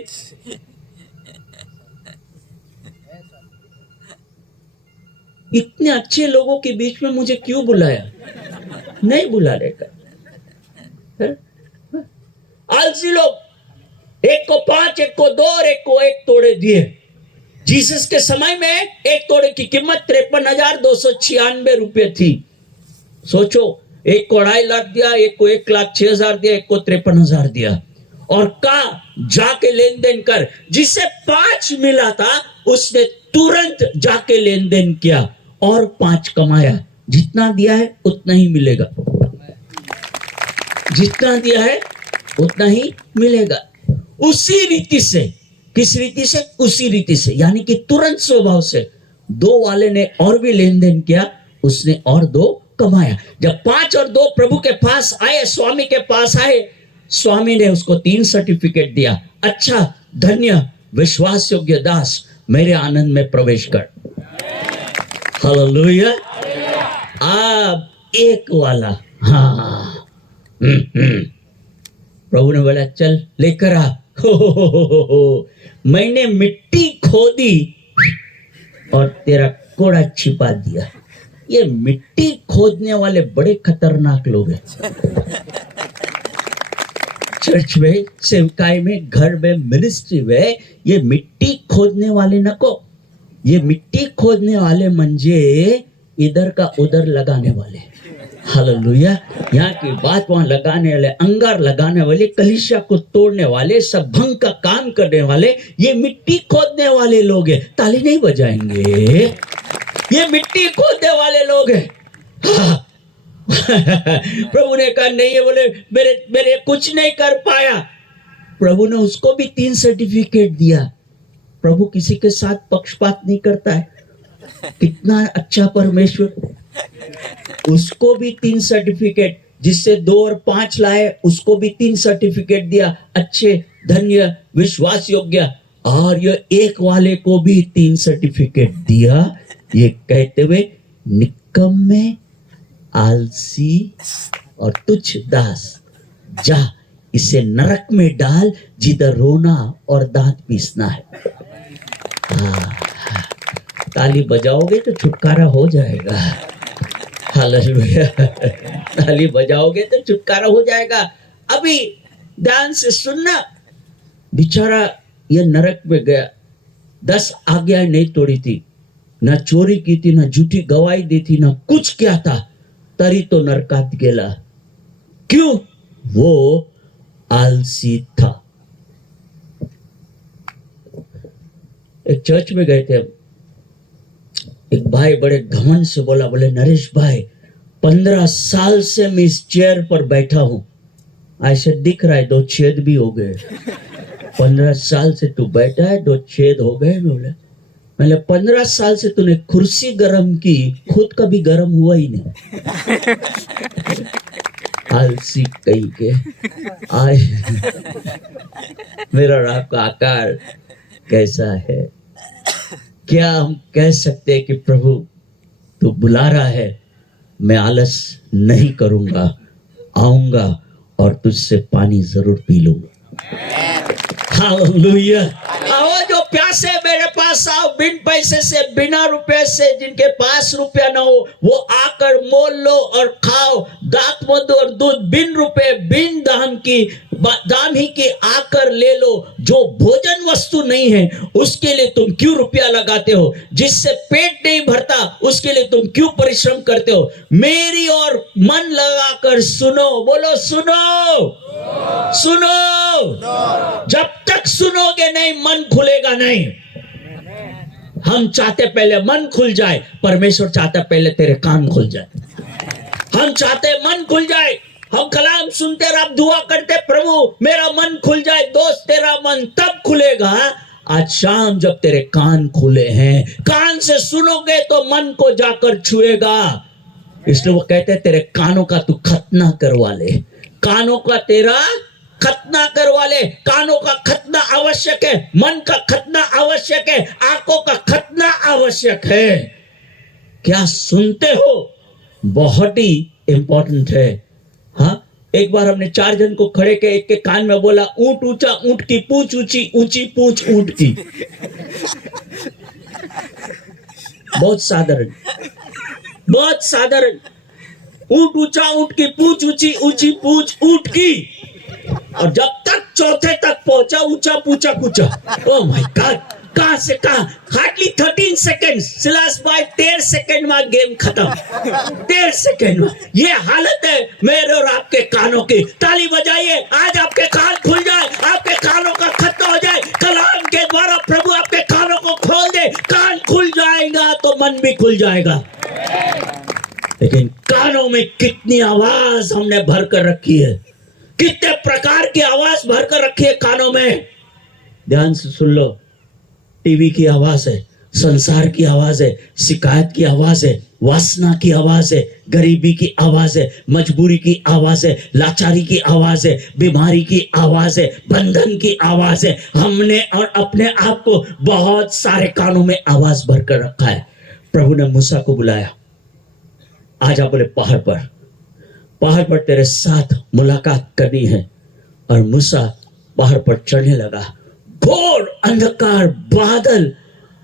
इतने अच्छे लोगों के बीच में मुझे क्यों बुलाया? नहीं बुला रहेगा। आलसी लोग, एक को 5, एक को 2 और एक को 1 तोड़े दिए। जीसस के समय में एक तोड़े की कीमत 53,296 रुपये थी। सोचो, एक को 2.5 लाख दिया, एक को 1,06,000 दिया, एक को 53,000 दिया, और कहा जाके लेन देन कर। जिसे 5 मिला था उसने तुरंत जाके लेन देन किया और 5 कमाया। जितना दिया है उतना ही मिलेगा, जितना दिया है उतना ही मिलेगा। उसी रीति से, किस रीति से? उसी रीति से, यानी कि तुरंत स्वभाव से। 2 वाले ने और भी लेन देन किया, उसने और 2 कमाया। जब 5 और 2 प्रभु के पास आए, स्वामी के पास आए, स्वामी ने उसको 3 सर्टिफिकेट दिया। अच्छा, धन्य विश्वास योग्य दास, मेरे आनंद में प्रवेश कर। हालेलुया। अब 1 वाला, हाँ, प्रभु ने बोला चल लेकर आ। हो। मैंने मिट्टी खोदी और तेरा कोड़ा छिपा दिया। ये मिट्टी खोदने वाले बड़े खतरनाक लोग हैं। चर्च में, सेवकाई में, घर में, मिनिस्ट्री में ये मिट्टी खोदने वाले नको। ये मिट्टी खोदने वाले मंजे इधर का उधर लगाने वाले। हालेलुया। यहाँ की बात वहां लगाने वाले, अंगार लगाने वाले, कलीसिया को तोड़ने वाले, सब भंग का काम करने वाले, ये मिट्टी खोदने वाले लोग हैं। ताली नहीं बजाएंगे? ये मिट्टी खोदने वाले लोग हैं। हाँ। प्रभु ने कहा नहीं, ये बोले मेरे कुछ नहीं कर पाया। प्रभु ने उसको भी 3 सर्टिफिकेट दिया। प्रभु किसी के साथ पक्षपात नहीं करता है। कितना अच्छा परमेश्वर। उसको भी 3 सर्टिफिकेट, जिससे 2 और 5 लाए उसको भी 3 सर्टिफिकेट दिया। अच्छे, धन्य, विश्वास योग्य। और ये 1 वाले को भी 3 सर्टिफिकेट दिया, ये कहते हुए निकम्मे, आलसी और तुच्छ दास, जा इसे नरक में डाल जिधर रोना और दांत पीसना है। ताली बजाओगे तो छुटकारा हो जाएगा। हालेलुया। ताली बजाओगे तो छुटकारा हो जाएगा। अभी ध्यान से सुनना। बेचारा ये नरक में गया, 10 आज्ञाएं नहीं तोड़ी थी, ना चोरी की थी, ना झूठी गवाही दी थी, ना कुछ किया था, तरी तो नरकात गेला। क्यों? वो आलसी था। एक चर्च में गए थे, एक भाई बड़े घमंड से बोला, बोले नरेश भाई 15 साल से मैं इस चेयर पर बैठा हूं, ऐसे दिख रहा है 2 छेद भी हो गए। 15 साल से तू बैठा है, 2 छेद हो गए। मैंने 15 साल से तूने कुर्सी गरम की, खुद कभी गरम हुआ ही नहीं। आलसी कहीं के आए। मेरा और आपका आकार कैसा है? क्या हम कह सकते हैं कि प्रभु तू बुला रहा है, मैं आलस नहीं करूंगा, आऊंगा और तुझसे पानी जरूर पी लूंगा। हालेलुया। आओ जो प्यासे मेरे पास आओ, बिन पैसे से, बिना रुपए से, जिनके पास रुपया ना हो वो आकर मोल लो और खाओ। दात मधु और दूध बिन रुपए, बिन दाम ही की आकर ले लो। जो भोजन वस्तु नहीं है उसके लिए तुम क्यों रुपया लगाते हो? जिससे पेट नहीं भरता उसके लिए तुम क्यों परिश्रम करते हो? मेरी और मन लगाकर सुनो। बोलो सुनो, सुनो। जब तक सुनोगे नहीं, मन खुलेगा नहीं। हम चाहते पहले मन खुल जाए, परमेश्वर चाहता पहले तेरे कान खुल जाए। हम चाहते मन खुल जाए, हम कलाम सुनते और आप दुआ करते, प्रभु मेरा मन खुल जाए। दोस्त, तेरा मन तब खुलेगा आज शाम जब तेरे कान खुले हैं। कान से सुनोगे तो मन को जाकर छुएगा। इसलिए वो कहते हैं तेरे कानों का तू खतना करवा ले, कानों का तेरा खतना करवा ले। कानों का खतना आवश्यक है, मन का खतना आवश्यक है, आंखों का खतना आवश्यक है। क्या सुनते हो बहुत ही इंपॉर्टेंट है। हाँ, एक बार हमने 4 जन को खड़े के एक के कान में बोला, ऊंट ऊंचा ऊंट की पूंछ ऊंची, ऊंची पूंछ ऊंट की। बहुत साधारण, बहुत साधारण। ऊंट ऊंचा ऊंट की पूंछ ऊंची, ऊंची पूंछ ऊंट की। और जब तक चौथे तक पहुंचा, ऊंचा पूछा पूछा। ओह माय गॉड, कहां से कहां? हार्डली 13 सेकेंड, सिलास भाई 13 सेकेंड में गेम खत्म। 13 सेकेंड में ये हालत है मेरे और आपके कानों की। ताली बजाइए, आज आपके कान खुल जाए, आपके कानों का खत्म हो जाए। कलाम के द्वारा प्रभु आपके कानों को खोल दे। कान खुल जाएगा तो मन भी खुल जाएगा। लेकिन कानों में कितनी आवाज हमने भर कर रखी है, कितने प्रकार की आवाज भर कर रखी है कानों में। ध्यान से सुन लो, टीवी की आवाज है, संसार की आवाज है, शिकायत की आवाज है, वासना की आवाज है, गरीबी की आवाज है, मजबूरी की आवाज है, लाचारी की आवाज है, बीमारी की आवाज है, बंधन की आवाज है। हमने और अपने आप को बहुत सारे कानों में आवाज भर कर रखा है। प्रभु ने मूसा को बुलाया, आजा बोले पहाड़ पर तेरे साथ मुलाकात करनी है। और मूसा पहाड़ पर चढ़ने लगा। घोर अंधकार बादल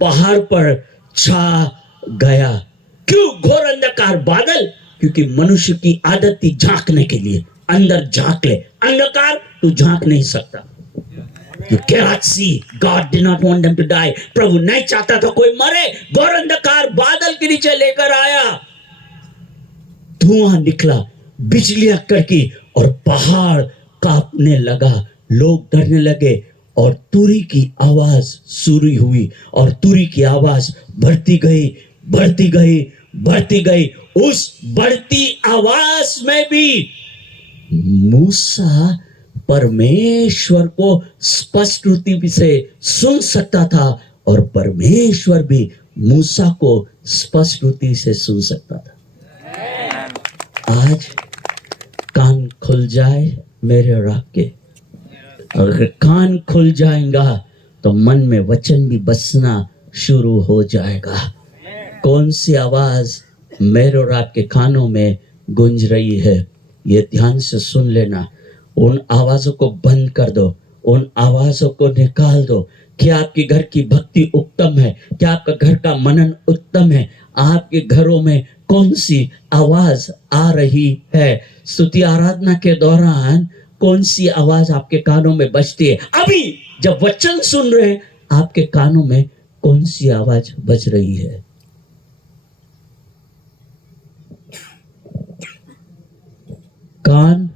पहाड़ पर छा गया। क्यों घोर अंधकार बादल? क्योंकि मनुष्य की आदत थी झांकने के लिए, अंदर झांक ले। अंधकार तू झांक नहीं सकता। You cannot see. God did not want them to die. प्रभु नहीं चाहता था कोई मरे। घोर अंधकार बादल के नीचे लेकर आया, धुआं निकला, बिजलियां कड़की और पहाड़ कांपने लगा। लोग डरने लगे और तुरी की आवाज शुरू हुई और तुरी की आवाज बढ़ती गई, बढ़ती गई, बढ़ती गई। उस बढ़ती आवाज में भी मूसा परमेश्वर को स्पष्ट रूप से सुन सकता था और परमेश्वर भी मूसा को स्पष्ट रूप से सुन सकता था। आज कान खुल जाए मेरे और आपके, और अगर कान खुल जाएगा तो मन में वचन भी बसना शुरू हो जाएगा। कौन सी आवाज मेरे और आपके कानों में गूंज रही है, ये ध्यान से सुन लेना। उन आवाजों को बंद कर दो, उन आवाजों को निकाल दो। क्या आपके घर की भक्ति उत्तम है? क्या आपका घर का मनन उत्तम है? आपके घरों में कौन सी आवाज आ रही है? स्तुति आराधना के दौरान कौन सी आवाज आपके कानों में बजती है? अभी जब वचन सुन रहे हैं, आपके कानों में कौन सी आवाज बज रही है? कान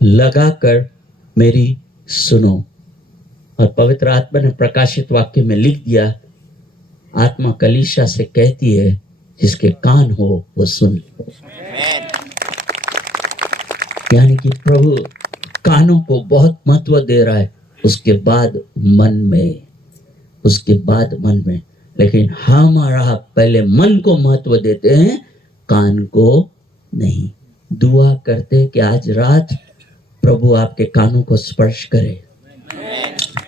लगाकर मेरी सुनो। और पवित्र आत्मा ने प्रकाशित वाक्य में लिख दिया, आत्मा कलीसिया से कहती है जिसके कान हो वो सुन। यानी कि प्रभु कानों को बहुत महत्व दे रहा है, उसके बाद मन में, उसके बाद मन में। लेकिन हमारा पहले मन को महत्व देते हैं, कान को नहीं। दुआ करते कि आज रात प्रभु आपके कानों को स्पर्श करे,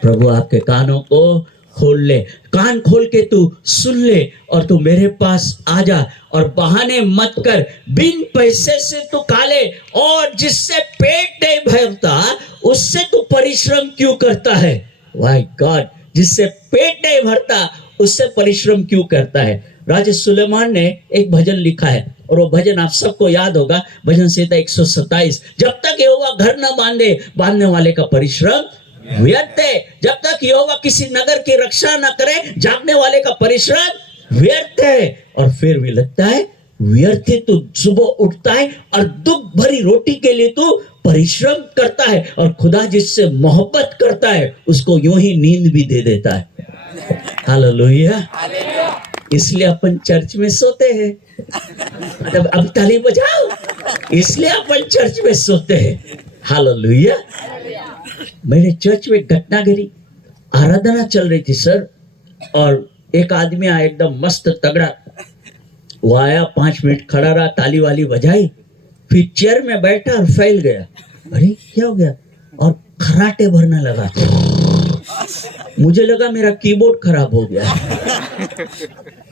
प्रभु आपके कानों को खोल ले। कान खोल के तू सुन ले और तू मेरे पास आ जा और बहाने मत कर। बिन पैसे से तू खा ले, और जिससे पेट नहीं भरता उससे तू परिश्रम क्यों करता है? वाह गॉड, जिससे पेट नहीं भरता उससे परिश्रम क्यों करता है? राजा सुलेमान ने एक भजन लिखा है और वो भजन आप सबको याद होगा, भजन संहिता 127। जब तक यहोवा घर न बांधे, बांधने वाले का परिश्रम व्यर्थ है। जब तक यहोवा किसी नगर की रक्षा न करे, जागने वाले का परिश्रम व्यर्थ है। और फिर भी लगता है व्यर्थ है। तू सुबह उठता है और दुख भरी रोटी के लिए तू परिश्रम करता है, और खुदा जिससे मोहब्बत करता है उसको यूं ही नींद भी दे देता है। हालेलुया। इसलिए अपन चर्च में सोते हैं, मतलब अब ताली बजाओ, इसलिए अपन चर्च में सोते हैं। हालेलुया। मेरे चर्च में घटना घटी, आराधना चल रही थी सर, और एक आदमी आया एकदम मस्त तगड़ा, वो आया 5 मिनट खड़ा रहा, ताली वाली बजाई, फिर चेयर में बैठा और फैल गया। अरे क्या हो गया? और खराटे भरने लगा। मुझे लगा मेरा कीबोर्ड खराब हो गया।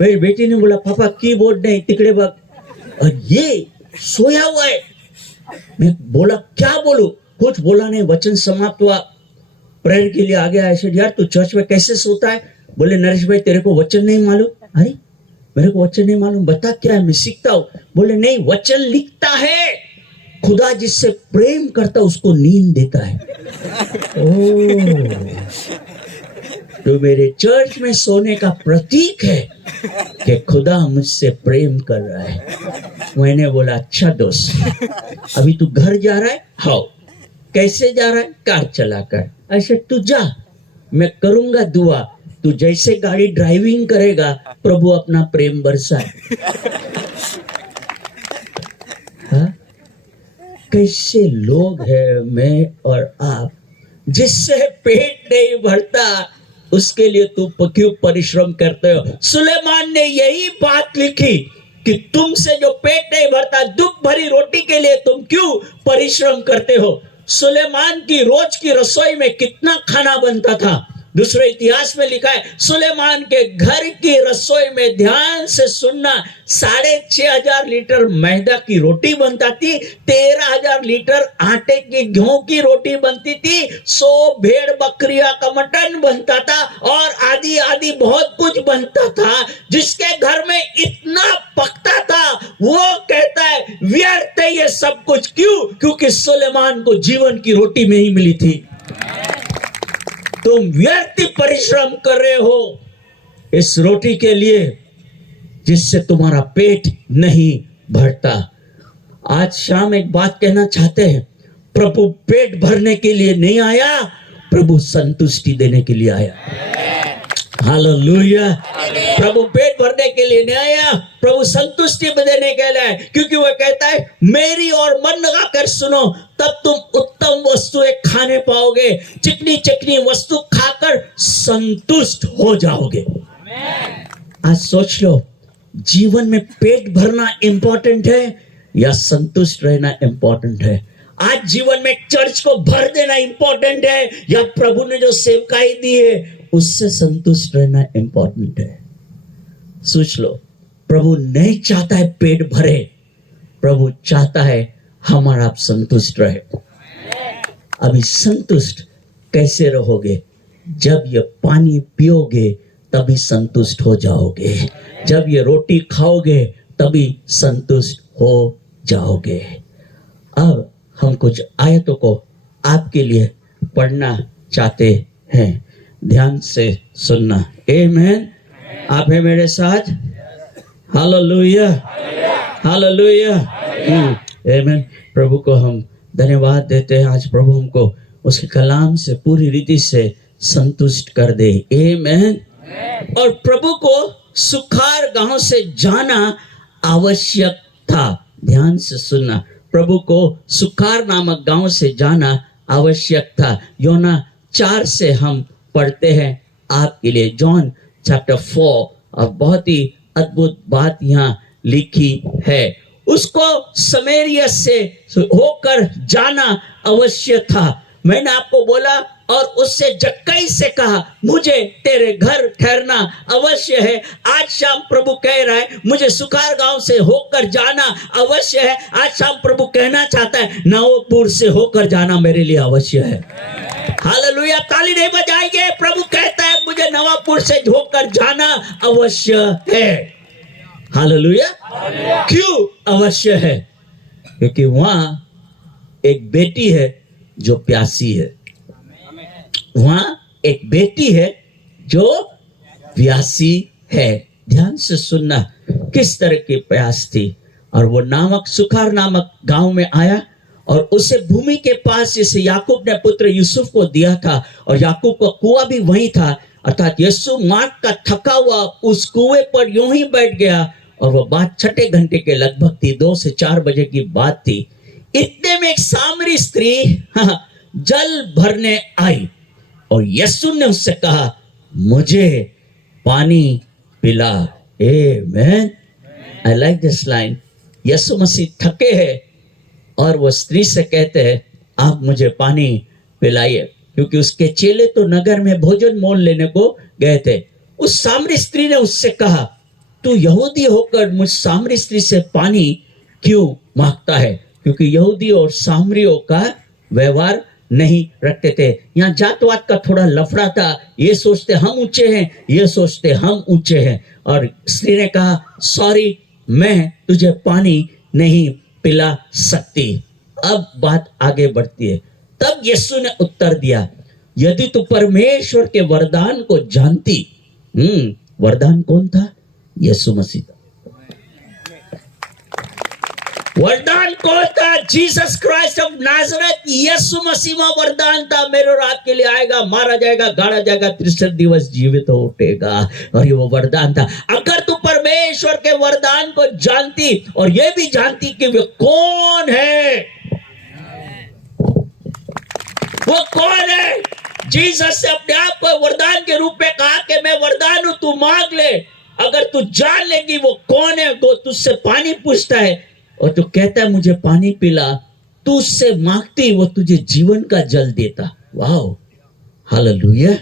मेरी बेटी ने बोला पापा कीबोर्ड नहीं, तिकड़े बग, और ये सोया हुआ है। मैं बोला क्या बोलूं? कुछ बोला नहीं, वचन समाप्त हुआ, प्रेयर के लिए आ गया। ऐसे यार तू चर्च में कैसे सोता है? बोले नरेश भाई तेरे को वचन नहीं मालूम। अरे मेरे को वचन नहीं मालूम, बता क्या है, मैं सीखता हूँ। बोले नहीं, वचन लिखता है, खुदा जिससे प्रेम करता उसको नींद देता है। ओह, तो मेरे चर्च में सोने का प्रतीक है कि खुदा मुझसे प्रेम कर रहा है। मैंने बोला अच्छा दोस्त, अभी तू घर जा रहा है? हाँ। कैसे जा रहा है? कार चलाकर। ऐसे तू जा, मैं करूंगा दुआ, तू जैसे गाड़ी ड्राइविंग करेगा प्रभु अपना प्रेम बरसाए। हाँ? कैसे लोग हैं मैं और आप, जिससे पेट नहीं भरता उसके लिए तुम क्यों परिश्रम करते हो? सुलेमान ने यही बात लिखी कि तुमसे जो पेट नहीं भरता, दुख भरी रोटी के लिए तुम क्यों परिश्रम करते हो? सुलेमान की रोज की रसोई में कितना खाना बनता था? दूसरे इतिहास में लिखा है सुलेमान के घर की रसोई में, ध्यान से सुनना, 6,500 लीटर मैदा की रोटी बनता थी, 13,000 लीटर आटे की गेहूं की रोटी बनती थी, 100 भेड़ बकरियां का मटन बनता था, और आदि आदि बहुत कुछ बनता था। जिसके घर में इतना पकता था वो कहता है व्यर्थ है ये सब कुछ। क्यों? क्योंकि सुलेमान को जीवन की रोटी में ही मिली थी। तुम व्यर्थ परिश्रम कर रहे हो इस रोटी के लिए जिससे तुम्हारा पेट नहीं भरता। आज शाम एक बात कहना चाहते हैं, प्रभु पेट भरने के लिए नहीं आया, प्रभु संतुष्टि देने के लिए आया। हालेलुया। प्रभु पेट भरने के लिए नहीं आया, प्रभु संतुष्टि देने के लिए, क्योंकि वह कहता है मेरी और मन लगाकर सुनो, तब तुम उत्तम वस्तुएं खाने पाओगे, चिकनी चिकनी वस्तु खाकर संतुष्ट हो जाओगे। आज सोच लो, जीवन में पेट भरना इंपॉर्टेंट है या संतुष्ट रहना इंपॉर्टेंट है? आज जीवन में चर्च को भर देना इंपॉर्टेंट है या प्रभु ने जो सेवकाई दी है उससे संतुष्ट रहना इंपॉर्टेंट है? सोच लो, प्रभु नहीं चाहता है पेट भरे, प्रभु चाहता है हमारा आप संतुष्ट रहे। अभी संतुष्ट कैसे रहोगे? जब ये पानी पियोगे तभी संतुष्ट हो जाओगे, जब ये रोटी खाओगे तभी संतुष्ट हो जाओगे। अब हम कुछ आयतों को आपके लिए पढ़ना चाहते हैं, ध्यान से सुनना। आमीन। आप है मेरे साथ? हालेलुया, हालेलुया, आमीन। प्रभु को हम धन्यवाद देते हैं, आज प्रभु हमको उसके कलाम से पूरी रीति से संतुष्ट कर दे। आमीन। और प्रभु को सुखार गांव से जाना आवश्यक था। ध्यान से सुनना, प्रभु को सुखार नामक गांव से जाना आवश्यक था। योना 4 से हम पढ़ते हैं आपके लिए, जॉन चैप्टर 4, और बहुत ही अद्भुत बात यहाँ लिखी है। उसको समरिया से होकर जाना अवश्य था। मैंने आपको बोला, और उससे जक्कई से कहा मुझे तेरे घर ठहरना अवश्य है। आज शाम प्रभु कह रहा है मुझे सुखार गांव से होकर जाना अवश्य है। आज शाम प्रभु कहना चाहता है नवपुर से होकर जाना मेरे लिए अवश्य है। हालेलुया। ताली नहीं बजाएंगे? प्रभु कहता है मुझे नवापुर से होकर जाना अवश्य है। हालेलुया। क्यों अवश्य है? क्योंकि वहां एक बेटी है जो प्यासी है, वहां एक बेटी है जो प्यासी है। ध्यान से सुनना, किस तरह की प्यास थी। और वो सुखार नामक गांव में आया, और उसे भूमि के पास जिसे याकूब ने पुत्र यूसुफ को दिया था, और याकूब का कुआं भी वहीं था, अर्थात यीशु मार्ग का थका हुआ उस कुएं पर यूं ही बैठ गया और वह बात छठे घंटे के लगभग थी, 2 से 4 बजे की बात थी। इतने में एक सामरी स्त्री जल भरने आई और यीशु ने उससे कहा, मुझे पानी पिला। Amen. I like this line. Yeshu Masih थके हैं और वो स्त्री से कहते हैं, आप मुझे पानी पिलाइए, क्योंकि उसके चेले तो नगर में भोजन मोल लेने को गए थे। उस सामरी स्त्री ने उससे कहा, तू यहूदी होकर मुझ सामरी स्त्री से पानी क्यों मांगता है? क्योंकि यहूदी और सामरियों का व्यवहार नहीं रखते थे। यहाँ जातवाद का थोड़ा लफड़ा था। ये सोचते हम ऊंचे हैं, ये सोचते हम ऊंचे हैं। और स्त्री ने कहा, सॉरी, मैं तुझे पानी नहीं पिला सकती। अब बात आगे बढ़ती है। तब यीशु ने उत्तर दिया, यदि तू परमेश्वर के वरदान को जानती। वरदान कौन था? यीशु मसीह था। वरदान कौन था? Jesus Christ of Nazareth. Yeshu Masih में वरदान था, मेरे और आपके लिए आएगा, मारा जाएगा, गाड़ा जाएगा, 63 दिवस जीवित हो उठेगा। और ये वो वरदान था। अगर तू परमेश्वर के वरदान को जानती और ये भी जानती कि वो कौन है, वो कौन है। जीसस से अपने आप को वरदान के रूप में कहा कि मैं वरदान हूं, तू मांग ले। अगर तू जान लेगी वो कौन है, वो तुझसे पानी पूछता है और तू कहता है मुझे पानी पिला, तू उससे मांगती, वो तुझे जीवन का जल देता। Wow, hallelujah.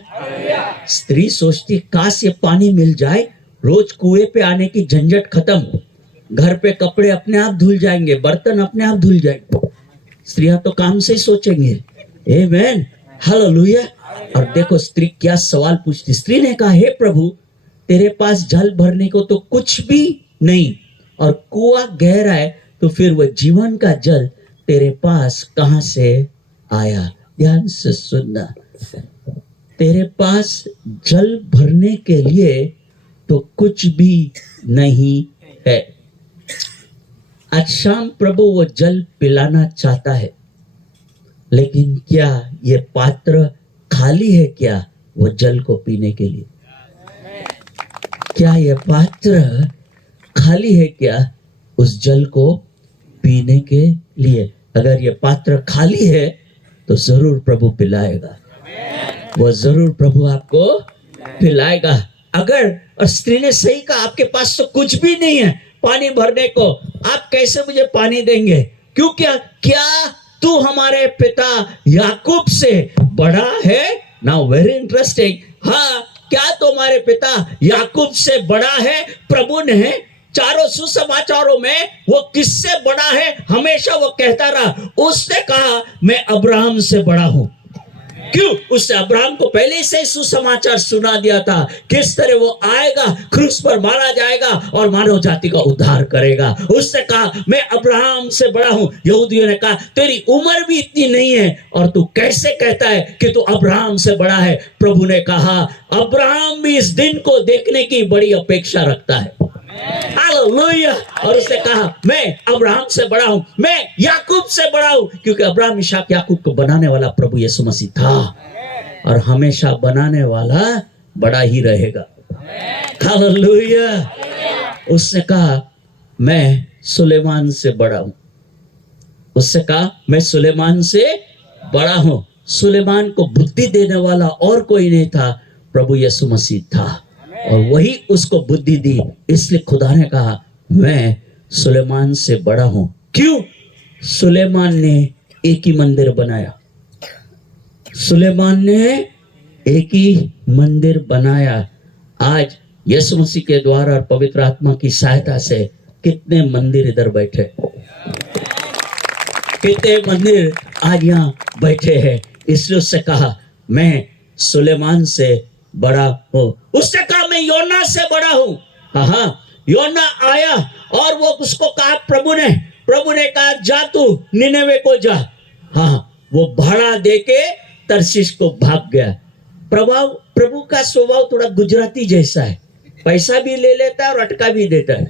स्त्री सोचती, काश ये पानी मिल जाए, रोज कुएं पे आने की झंझट खत्म, घर पे कपड़े अपने आप धुल जाएंगे, बर्तन अपने आप धुल जाएंगे। स्त्रियां तो काम से ही सोचेंगे। आमेन, हालेलुया। और देखो स्त्री क्या सवाल पूछती। स्त्री ने कहा, हे प्रभु, तेरे पास जल भरने को तो कुछ भी नहीं और कुआं गहरा है, तो फिर वह जीवन का जल तेरे पास कहां से आया? ध्यान से सुनना। तेरे पास जल भरने के लिए तो कुछ भी नहीं है। आज शाम प्रभु वो जल पिलाना चाहता है, लेकिन क्या ये पात्र खाली है क्या वो जल को पीने के लिए? क्या ये पात्र खाली है क्या उस जल को पीने के लिए? अगर ये पात्र खाली है तो जरूर प्रभु पिलाएगा, वो जरूर प्रभु आपको पिलाएगा। अगर, और स्त्री ने सही कहा, आपके पास तो कुछ भी नहीं है पानी भरने को, आप कैसे मुझे पानी देंगे? क्यों? क्या तू हमारे पिता याकूब से बड़ा है? Now very interesting. हाँ, क्या तुम्हारे पिता याकूब से बड़ा है? प्रभु ने चारों सुसमाचारों में वो किससे बड़ा है हमेशा वो कहता रहा। उसने कहा मैं अब्राहम से बड़ा हूं। क्यों? उसने अब्राहम को पहले से सुसमाचार सुना दिया था, किस तरह वो आएगा, क्रूस पर मारा जाएगा और मानव जाति का उद्धार करेगा। उसने कहा मैं अब्राहम से बड़ा हूं। यहूदियों ने कहा तेरी उम्र भी इतनी नहीं है और तू कैसे कहता है कि तू अब्राहम से बड़ा है? प्रभु ने कहा अब्राहम भी इस दिन को देखने की बड़ी अपेक्षा रखता है। हालेलुया। और उसने कहा मैं अब्राहम से बड़ा हूं, मैं याकूब से बड़ा हूं, क्योंकि अब्राहम, इसहाक, याकूब को बनाने वाला प्रभु यीशु मसीह था और हमेशा बनाने वाला बड़ा ही रहेगा। हालेलुया। उसने कहा मैं सुलेमान से बड़ा हूं। उसने कहा मैं सुलेमान से बड़ा हूं। सुलेमान को बुद्धि देने वाला और कोई नहीं था, प्रभु यीशु मसीह था और वही उसको बुद्धि दी। इसलिए खुदा ने कहा मैं सुलेमान से बड़ा हूं। क्यों? सुलेमान ने एक ही मंदिर बनाया। सुलेमान ने एक ही मंदिर बनाया। आज यीशु मसीह के द्वारा और पवित्र आत्मा की सहायता से कितने मंदिर इधर बैठे, कितने मंदिर आज यहाँ बैठे हैं। इसलिए उससे कहा मैं सुलेमान से बड़ा हूं। उसने कहा मैं योना से बड़ा हूं। हाँ, योना आया और वो उसको कहा प्रभु ने कहा जा तू निनेवे को जा। हाँ, वो भाड़ा देके तरशीश को भाग गया। प्रभु का स्वभाव थोड़ा गुजराती जैसा है, पैसा भी ले लेता है और अटका भी देता है।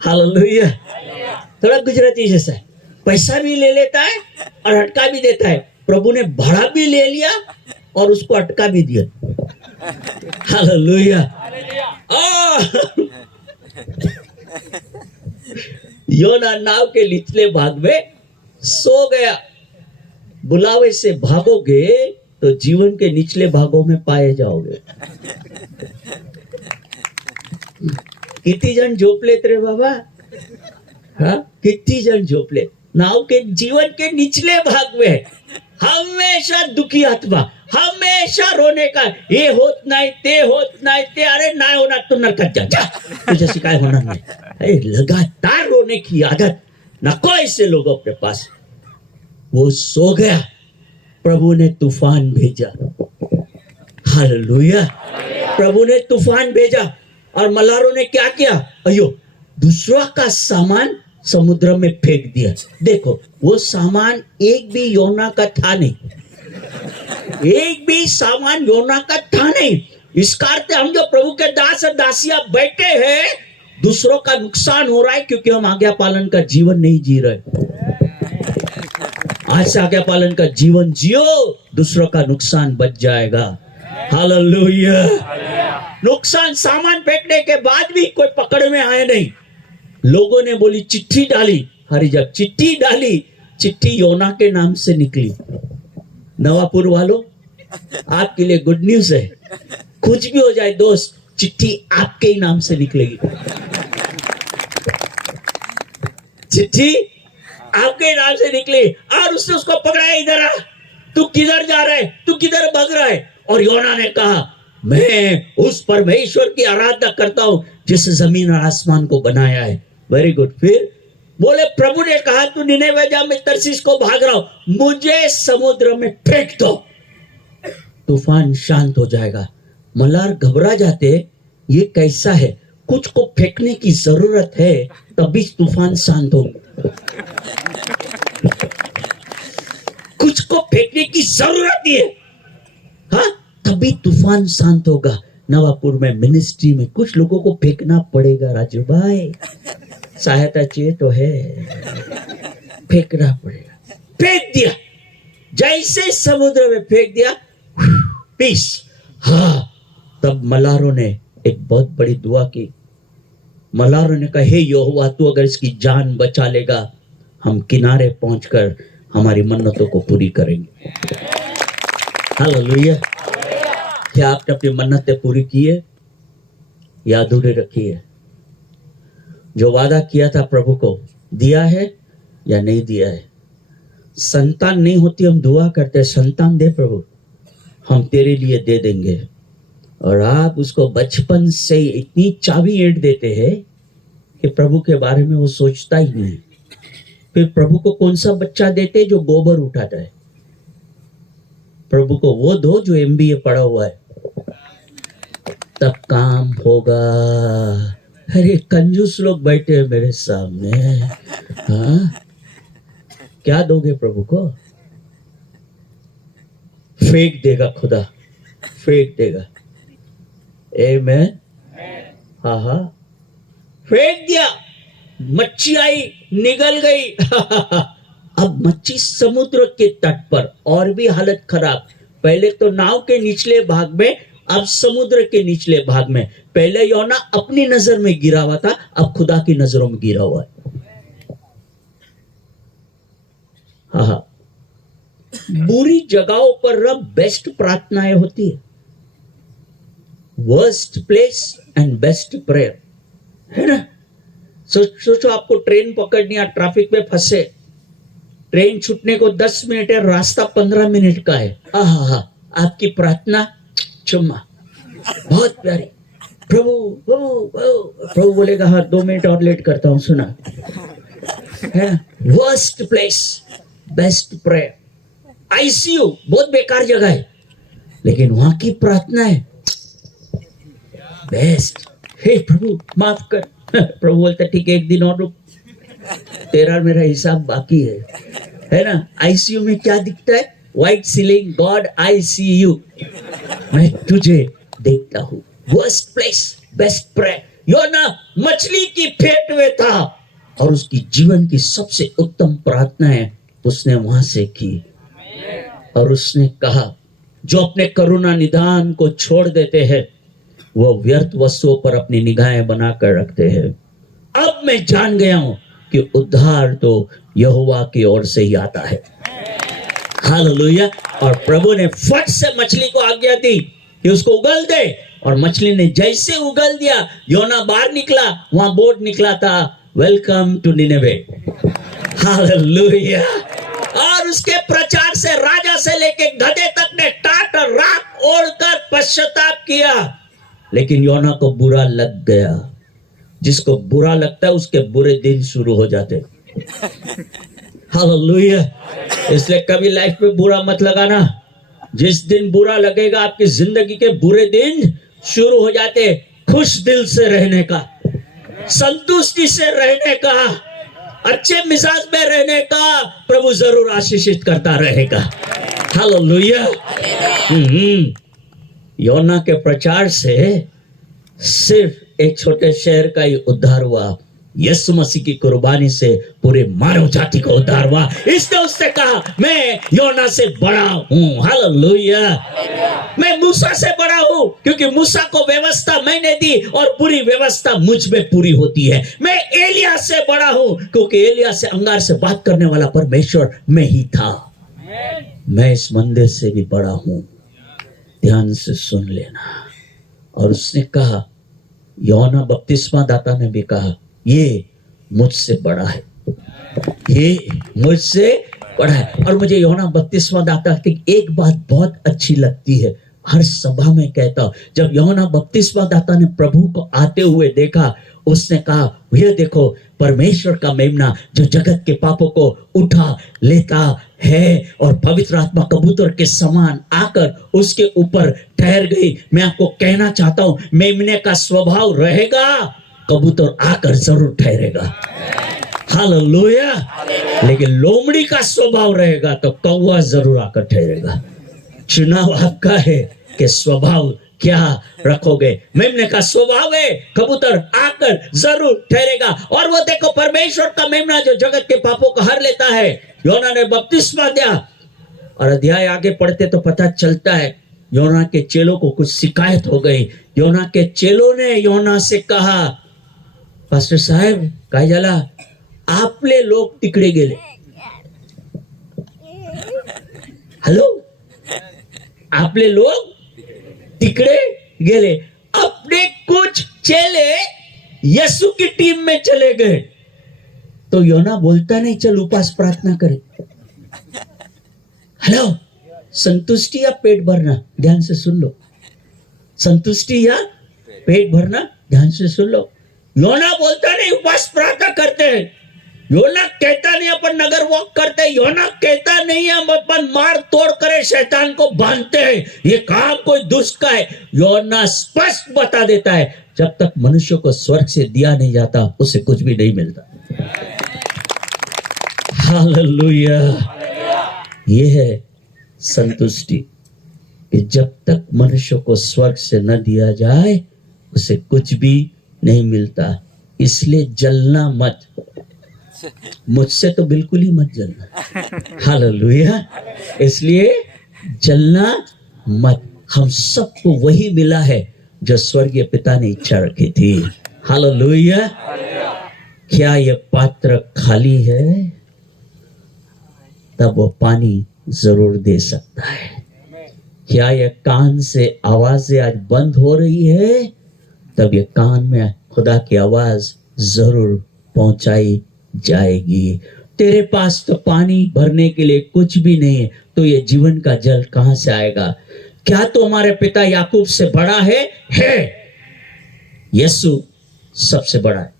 हालेलुया। थोड़ा गुजराती जैसा है, पैसा भी ले लेता है और अटका भी देता है। प्रभु ने भाड़ा भी ले लिया और उसको अटका भी दिया। हालेलुया। योना नाव के निचले भाग में सो गया। बुलावे से भागोगे तो जीवन के निचले भागों में पाए जाओगे। कितनी जन झोपलेत रे बाबा, हाँ कितनी जन झोपले नाव के जीवन के निचले भाग में, हमेशा दुखी आत्मा, हमेशा रोने का, ये होत नहीं ते होत नहीं ते, अरे ना होना तो नरकत जा, जा तुझे शिकायत होना नहीं। अरे लगातार रोने की आदत ना कोई से लोगों के पास। वो सो गया, प्रभु ने तूफान भेजा। हालेलुया। प्रभु ने तूफान भेजा और मल्लारों ने क्या किया, अयो दूसरा का सामान समुद्र में फेंक दिया। देखो वो सामान एक भी योना का था नहीं, एक भी सामान योना का था नहीं। इस कारण हम जो प्रभु के दास और दासियां बैठे हैं, दूसरों का नुकसान हो रहा है क्योंकि हम आज्ञा पालन का जीवन नहीं जी रहे। आज से आज्ञा पालन का जीवन जियो, दूसरों का नुकसान बच जाएगा। हालेलुया। नुकसान सामान फेंकने के बाद भी कोई पकड़ में आए नहीं। लोगों ने बोली चिट्ठी डाली, हरी जब चिट्ठी डाली, चिट्ठी योना के नाम से निकली। नवापुर वालों, आपके लिए गुड न्यूज है, कुछ भी हो जाए दोस्त, चिट्ठी आपके ही नाम से निकलेगी। चिट्ठी आपके नाम से निकली और उसने उसको पकड़ाया, इधर आ, तू किधर जा रहा है, तू किधर भाग रहा है। और योना ने कहा मैं उस परमेश्वर की आराधना करता हूं जिस जमीन और आसमान को बनाया है। Very good. फिर बोले प्रभु ने कहा तू निनेवे जा, मैं तरसीस को भाग रहा हूं, मुझे समुद्र में फेंक दो, तूफान शांत हो जाएगा। मल्लार घबरा जाते, ये कैसा है, कुछ को फेंकने की जरूरत है तभी तूफान शांत होगा। कुछ को फेंकने की जरूरत है, हाँ तभी तूफान शांत होगा। नवापुर में मिनिस्ट्री में कुछ लोगों को फेंकना पड़ेगा राजू भाई, सहायता चाहिए तो है, फेंकना पड़ेगा। फेंक दिया, जैसे समुद्र में फेंक दिया, पीस। हाँ तब मल्लारों ने एक बहुत बड़ी दुआ की। मल्लारों ने कहा हे यहोवा, तू अगर इसकी जान बचा लेगा, हम किनारे पहुंचकर हमारी मन्नतों को पूरी करेंगे। हालेलुया। क्या आपने अपनी मन्नतें पूरी की है या अधूरे रखी है? जो वादा किया था प्रभु को, दिया है या नहीं दिया है? संतान नहीं होती, हम दुआ करते हैं संतान दे प्रभु, हम तेरे लिए दे देंगे। और आप उसको बचपन से इतनी चाबी ऐंठ देते हैं कि प्रभु के बारे में वो सोचता ही नहीं। फिर प्रभु को कौन सा बच्चा देते जो गोबर उठाता है? प्रभु को वो दो जो MBA पढ़ा हुआ है, तब काम होगा। अरे कंजूस लोग बैठे हैं मेरे सामने, हाँ क्या दोगे प्रभु को? फेंक देगा खुदा, फेंक देगा। आमेन। हाँ हाँ, फेंक दिया, मच्छी आई, निगल गई। अब मच्छी समुद्र के तट पर, और भी हालत खराब। पहले तो नाव के निचले भाग में, अब समुद्र के निचले भाग में। पहले योना अपनी नजर में गिरा हुआ था, अब खुदा की नजरों में गिरा हुआ है। हाँ, बुरी जगहों पर रब बेस्ट प्रार्थनाएं होती है। Worst place and best prayer, है ना? सोचो आपको ट्रेन पकड़नी है, ट्रैफिक में फंसे, ट्रेन छूटने को 10 मिनट है, रास्ता 15 मिनट का है। आपकी प्रार्थना चुम्मा बहुत प्यारी, प्रभु प्रभु प्रभु, प्रभु बोलेगा हाँ 2 मिनट और लेट करता हूं, सुना, है ना? Worst place best prayer. ICU बहुत बेकार जगह है, लेकिन वहां की प्रार्थना है बेस्ट। हे प्रभु माफ कर। प्रभु बोलता ठीक है, 1 दिन और रुक, तेरा मेरा हिसाब बाकी है ना? ICU में क्या दिखता है? White ceiling, God I see you, मैं तुझे देखता हूं। Worst place best prayer. योना मछली की पेट में था और उसकी जीवन की सबसे उत्तम प्रार्थना है उसने वहां से की, और उसने कहा जो अपने करुणा निदान को छोड़ देते हैं वो व्यर्थ वस्तुओं पर अपनी निगाहें बनाकर रखते हैं। अब मैं जान गया हूं कि उद्धार तो यहोवा की ओर से ही आता है। हालेलुया। और प्रभु ने फट से मछली को आज्ञा दी कि उसको उगल दे, और मछली ने जैसे उगल दिया, योना बाहर निकला, वहां बोर्ड निकला था, वेलकम टू निनेवे। हालेलुया। और उसके प्रचार से राजा से लेके गधे तक ने टाट और राख ओढ़कर पश्चाताप किया, लेकिन योना को बुरा लग गया। जिसको बुरा लगता है उसके बुरे दिन शुरू हो जाते। हालेलुया। इसलिए कभी लाइफ में बुरा मत लगाना। जिस दिन बुरा लगेगा आपकी जिंदगी के बुरे दिन शुरू हो जाते। खुश दिल से रहने का, संतुष्टि से रहने का, अच्छे मिजाज में रहने का प्रभु जरूर आशीषित करता रहेगा। हालेलुया। योना के प्रचार से सिर्फ एक छोटे शहर का ही उद्धार हुआ, यीशु मसीह की कुर्बानी से पूरे मानव जाति का उद्धार हुआ। इसने उससे कहा मैं योना से बड़ा हूं। हालेलुया। मैं मूसा से बड़ा हूं, क्योंकि मूसा को व्यवस्था मैंने दी और पूरी व्यवस्था मुझ में पूरी होती है। मैं एलिया से बड़ा हूं, क्योंकि एलिया से अंगार से बात करने वाला परमेश्वर मैं ही था। मैं इस मंदिर से भी बड़ा हूं, ध्यान से सुन लेना। और उसने कहा, योना बपतिस्मा दाता ने भी कहा, ये मुझसे बड़ा है, ये मुझसे बड़ा है। और मुझे योना बपतिस्मा दाता की एक बात बहुत अच्छी लगती है, हर सभा में कहता हूं। जब योना बपतिस्मा दाता ने प्रभु को आते हुए देखा, उसने कहा, ये देखो परमेश्वर का मेमना जो जगत के पापों को उठा लेता है, और पवित्र आत्मा कबूतर के समान आकर उसके ऊपर ठहर गई। मैं आपको कहना चाहता हूं, मेमने का स्वभाव रहेगा, कबूतर आकर जरूर ठहरेगा। हालेलुया। लेकिन लोमड़ी का स्वभाव रहेगा तो कौवा जरूर आकर ठहरेगा। चुनाव आपका है कि स्वभाव क्या रखोगे। मेमने का स्वभाव है, कबूतर आकर जरूर ठहरेगा। और वो देखो परमेश्वर का मेमना जो जगत के पापों को हर लेता है। योना ने बपतिस्मा दिया, और अध्याय आगे पढ़ते तो पता चलता है योना के चेलों को कुछ शिकायत हो गई। योना के चेलों ने योना से कहा, पास्टर साहब काय झाला, आपले लोग तिकडे गेले। हेलो, आपले लोग तिकडे गेले। अपने कुछ चेले यीशु की टीम में चले गए। तो योना बोलता नहीं, चल उपास प्रार्थना करे। हेलो, संतुष्टि या पेट भरना, ध्यान से सुन लो। संतुष्टि या पेट भरना, ध्यान से सुन लो। योना बोलता नहीं उपास प्रार्थना करते हैं। योना कहता नहीं अपन नगर वॉक करते हैं। योना कहता नहीं हम अपन मार तोड़ करे शैतान को बांधते हैं। ये काम कोई दुष्ट का है। योना स्पष्ट बता देता है, जब तक मनुष्य को स्वर्ग से दिया नहीं जाता उसे कुछ भी नहीं मिलता। हालेलुया। ये है संतुष्टि, कि जब तक मनुष्य को स्वर्ग से न दिया जाए उसे कुछ भी नहीं मिलता। इसलिए जलना मत, मुझसे तो बिल्कुल ही मत जलना। हालेलुया। इसलिए जलना मत। हम सबको वही मिला है जो स्वर्गीय पिता ने इच्छा रखी थी। हालेलुया। क्या यह पात्र खाली है? तब वो पानी जरूर दे सकता है। क्या यह कान से आवाजें आज बंद हो रही है? तब ये कान में खुदा की आवाज जरूर पहुंचाई जाएगी। तेरे पास तो पानी भरने के लिए कुछ भी नहीं है, तो ये जीवन का जल कहां से आएगा? क्या तो हमारे पिता याकूब से बड़ा है? यीशु सबसे बड़ा है।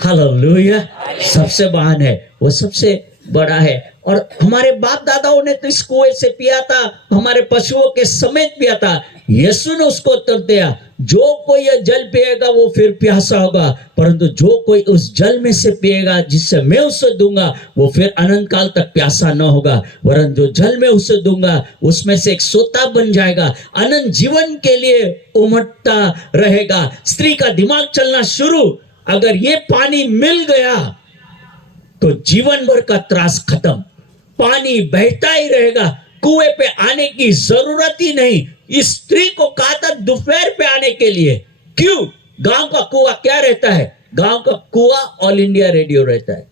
हालेलुया। सबसे महान है, वो सबसे बड़ा है। और हमारे बाप दादाओं ने तो इस कुएं से पिया था, हमारे पशुओं के समेत पिया था। यीशु ने उसको उत्तर दिया, जो कोई यह जल पिएगा वो फिर प्यासा होगा, परंतु जो कोई उस जल में से पिएगा जिससे मैं उसे दूंगा वो फिर अनंत काल तक प्यासा न होगा, वरन जो जल में उसे दूंगा उसमें से एक सोता बन जाएगा, अनंत जीवन के लिए उमड़ता रहेगा। स्त्री का दिमाग चलना शुरू। अगर ये पानी मिल गया तो जीवन भर का त्रास खत्म। पानी बहता ही रहेगा। कुएं पे आने की जरूरत ही नहीं। इस स्त्री को कहा था दोपहर पे आने के लिए। क्यों? गांव का कुआं क्या रहता है? गांव का कुआं ऑल इंडिया रेडियो रहता है।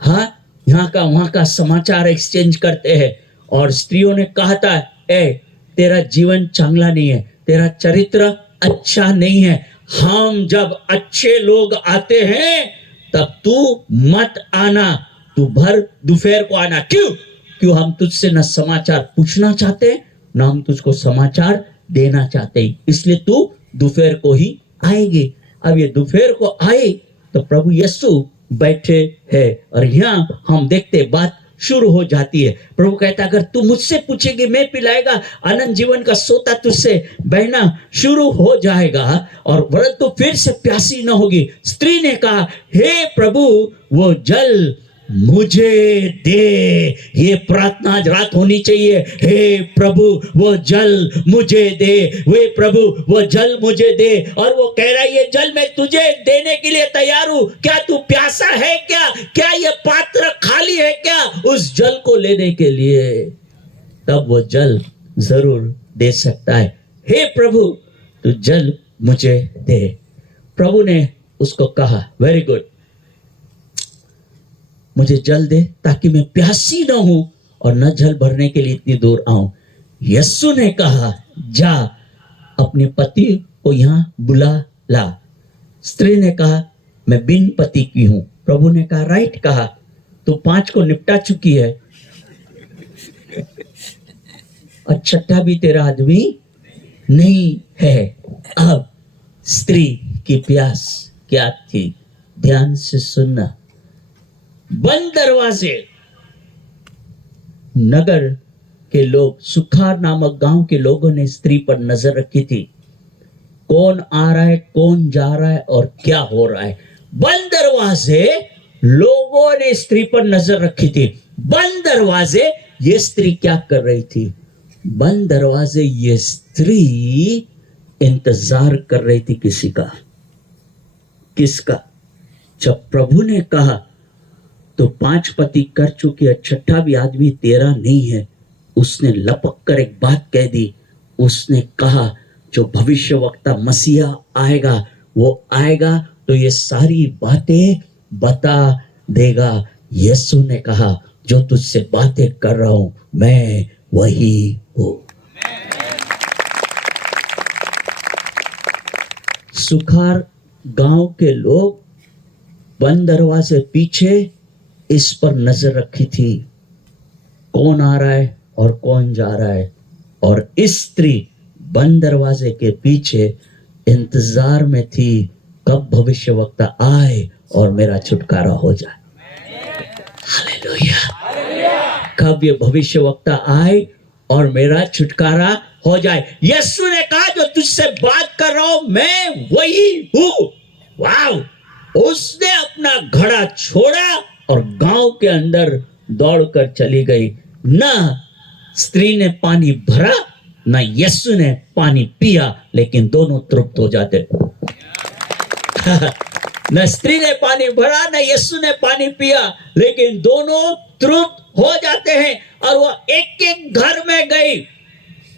हाँ, यहाँ का वहां का समाचार एक्सचेंज करते हैं। और स्त्रियों ने कहा था, तेरा जीवन चांगला नहीं है, तेरा चरित्र अच्छा नहीं है। हम जब अच्छे लोग आते हैं तब तू मत आना, तू भर दोपहर को आना। क्यों? हम तुझसे न समाचार पूछना चाहते, न हम तुझको समाचार देना चाहते, इसलिए तू दोपहर को ही आएगी। अब ये दोपहर को आए तो प्रभु यीशु बैठे हैं और यहाँ हम देखते बात शुरू हो जाती है। प्रभु कहता, अगर तू मुझसे पूछेगी मैं पिलाएगा, अनंत जीवन का सोता तुझसे बहना शुरू हो जाएगा और वरन तो फिर से प्यासी न होगी। स्त्री ने कहा, हे प्रभु वो जल मुझे दे। ये प्रार्थना आज रात होनी चाहिए। हे प्रभु वो जल मुझे दे, वे प्रभु वो जल मुझे दे। और वो कह रहा है, ये जल मैं तुझे देने के लिए तैयार हूं। क्या तू प्यासा है? क्या ये पात्र खाली है क्या उस जल को लेने के लिए? तब वो जल जरूर दे सकता है। हे प्रभु तू जल मुझे दे। प्रभु ने उसको कहा, वेरी गुड, मुझे जल दे ताकि मैं प्यासी न हूं और न जल भरने के लिए इतनी दूर आऊं। यीशु ने कहा, जा अपने पति को यहां बुला ला। स्त्री ने कहा, मैं बिन पति की हूं। प्रभु ने कहा, राइट कहा, तू 5 को निपटा चुकी है और छठा भी तेरा आदमी नहीं है। अब स्त्री की प्यास क्या थी? ध्यान से सुनना। बंद दरवाजे, नगर के लोग, सुखार नामक गांव के लोगों ने स्त्री पर नजर रखी थी। कौन आ रहा है, कौन जा रहा है और क्या हो रहा है। बंद दरवाजे, लोगों ने स्त्री पर नजर रखी थी। बंद दरवाजे, ये स्त्री क्या कर रही थी? बंद दरवाजे, ये स्त्री इंतजार कर रही थी किसी का। किसका? जब प्रभु ने कहा तो 5 पति कर चुकी है, छठा भी आदमी तेरा नहीं है, उसने लपक कर एक बात कह दी। उसने कहा, जो भविष्यवक्ता मसीहा आएगा वो आएगा तो ये सारी बातें बता देगा। यीशु ने कहा, जो तुझसे बातें कर रहा हूं मैं वही हूं। सुखार गांव के लोग बंद दरवाजे पीछे इस पर नजर रखी थी, कौन आ रहा है और कौन जा रहा है। और इस स्त्री बंद दरवाजे के पीछे इंतजार में थी, कब भविष्यवक्ता आए और मेरा छुटकारा हो जाए। हालेलुया। कब ये भविष्यवक्ता आए और मेरा छुटकारा हो जाए। यीशु ने कहा, जो तुझसे बात कर रहा हूं मैं वही हूं। वाव! उसने अपना घड़ा छोड़ा और गांव के अंदर दौड़कर चली गई। न स्त्री ने पानी भरा न यीशु ने पानी पिया, लेकिन दोनों तृप्त हो जाते। न स्त्री ने पानी भरा न यीशु ने पानी पिया, लेकिन दोनों तृप्त हो जाते हैं। और वो एक एक घर में गई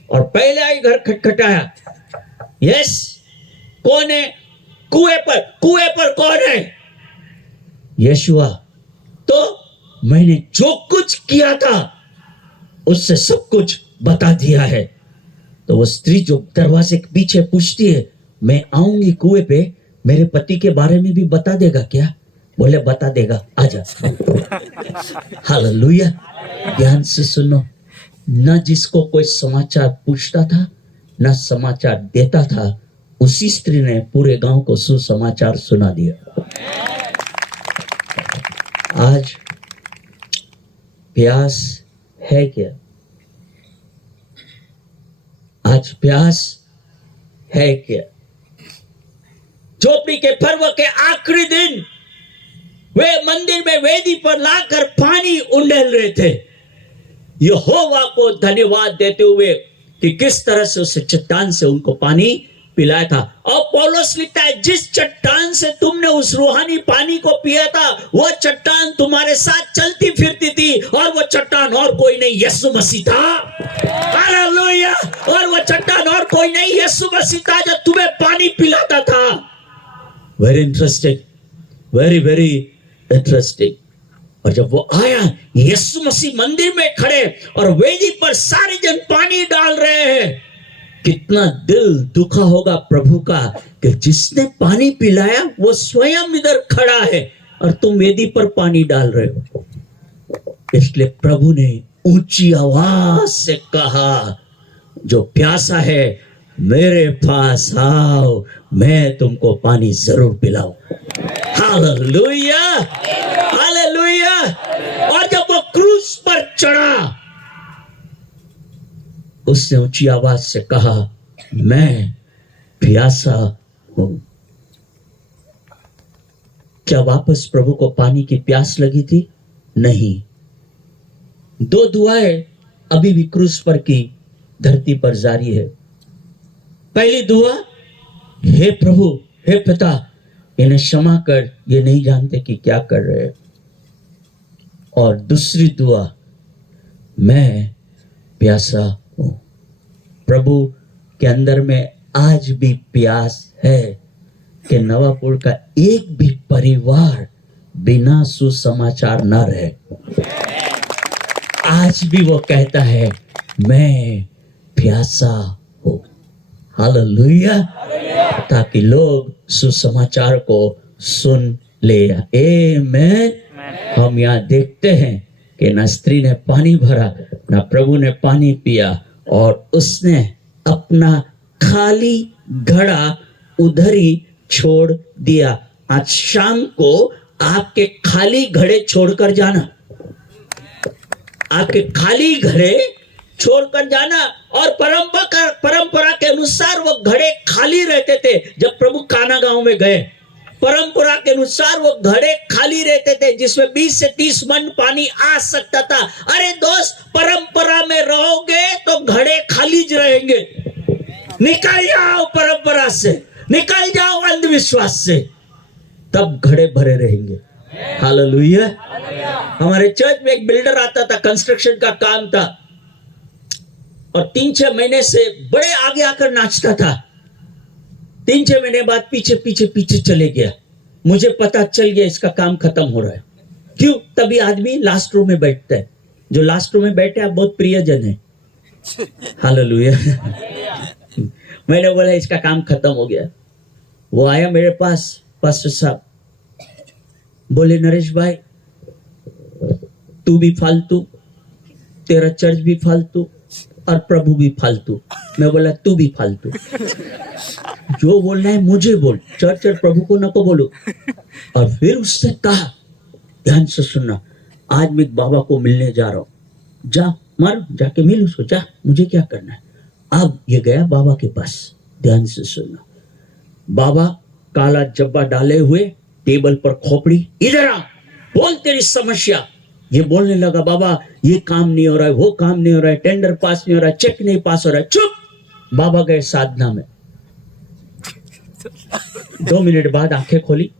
और पहले आई घर खटखटाया। यस, कौन है? कुएं पर कौन है? यीशुआ। तो मैंने जो कुछ किया था उससे सब कुछ बता दिया है। तो वो स्त्री जो दरवाजे के पीछे पूछती है, मैं आऊंगी कुएं पे, मेरे पति के बारे में भी बता देगा क्या? बोले बता देगा, आजा। हालेलुया। ध्यान से सुनो। न जिसको कोई समाचार पूछता था न समाचार देता था, उसी स्त्री ने पूरे गांव को सुसमाचार सुना दिया। आज प्यास है क्या? आज प्यास है क्या? झोपड़ी के पर्व के आखिरी दिन वे मंदिर में वेदी पर लाकर पानी उंडेल रहे थे, यहोवा को धन्यवाद देते हुए कि किस तरह से उस चट्टान से उनको पानी पिलाया था। और पौलुस लिखता है, जिस चट्टान से तुमने उस रूहानी पानी को पिया था, वह चट्टान तुम्हारे साथ चलती फिरती थी, और वह चट्टान और कोई नहीं, यीशु मसीह था। हालेलुया। और वह चट्टान और कोई नहीं, यीशु मसीह था, जो तुम्हें पानी पिलाता था। Very interesting, very very interesting. और जब वो आया, यीशु मसीह मंदिर में खड़े और वेदी पर सारे जन पानी डाल रहे हैं, कितना दिल दुखा होगा प्रभु का कि जिसने पानी पिलाया वो स्वयं इधर खड़ा है और तुम वेदी पर पानी डाल रहे हो। इसलिए प्रभु ने ऊंची आवाज से कहा, जो प्यासा है मेरे पास आओ, मैं तुमको पानी जरूर पिलाऊं। Hallelujah, hallelujah. और जब वो क्रूस पर चढ़ा, उसने ऊंची आवाज से कहा, मैं प्यासा हूं। क्या वापस प्रभु को पानी की प्यास लगी थी? नहीं। दो दुआएं अभी भी क्रूस पर की धरती पर जारी है। पहली दुआ, हे प्रभु, हे पिता, इन्हें क्षमा कर, ये नहीं जानते कि क्या कर रहे हैं। और दूसरी दुआ, मैं प्यासा हूं। प्रभु के अंदर में आज भी प्यास है कि नवापुर का एक भी परिवार बिना सुसमाचार न रहे। आज भी वो कहता है, मैं प्यासा हूं। हालेलुया। ताकि लोग सुसमाचार को सुन ले। आमीन। हम यहाँ देखते हैं कि न स्त्री ने पानी भरा, न प्रभु ने पानी पिया, और उसने अपना खाली घड़ा उधर ही छोड़ दिया। आज शाम को आपके खाली घड़े छोड़कर जाना, आपके खाली घड़े छोड़कर जाना। और परंपरा के अनुसार वो घड़े खाली रहते थे। जब प्रभु काना गांव में गए, परंपरा के अनुसार वो घड़े खाली रहते थे, जिसमें 20 से 30 मन पानी आ सकता था। अरे दोस्त, परंपरा में रहोगे तो घड़े खाली रहेंगे। निकल जाओ परंपरा से, निकल जाओ अंधविश्वास से, तब घड़े भरे रहेंगे। हालेलुया। हमारे चर्च में एक बिल्डर आता था, कंस्ट्रक्शन का काम था, और 3-6 महीने से बड़े आगे आकर नाचता था। 3-6 महीने बाद पीछे पीछे पीछे चले गया। मुझे पता चल गया इसका काम खत्म हो रहा है। क्यों? तभी आदमी लास्ट रो में बैठता है। जो लास्ट रो में बैठे आप बहुत प्रियजन है। हालेलुया। मैंने बोला इसका काम खत्म हो गया। वो आया मेरे पास, पास्टर साहब बोले, नरेश भाई तू भी फालतू, तेरा चर्च भी फालतू, और प्रभु भी फालतू। मैं बोला तू भी फालतू, जो बोलना है मुझे बोल, चर्च और प्रभु को न को बोलो। और फिर उसने कहा, ध्यान से सुनना, आज मैं बाबा को मिलने जा रहा हूं, जा मर, जाके मिल उसको, जा, मुझे क्या करना है। अब ये गया बाबा के पास। ध्यान से सुनना, बाबा काला जब्बा डाले हुए, टेबल पर खोपड़ी, इधर आ, बोल तेरी समस्या। ये बोलने लगा, बाबा ये काम नहीं हो रहा है, वो काम नहीं हो रहा है, टेंडर पास नहीं हो रहा है, चेक नहीं पास हो रहा है। चुप। बाबा गए साधना में। 2 मिनट बाद आंखें खोली,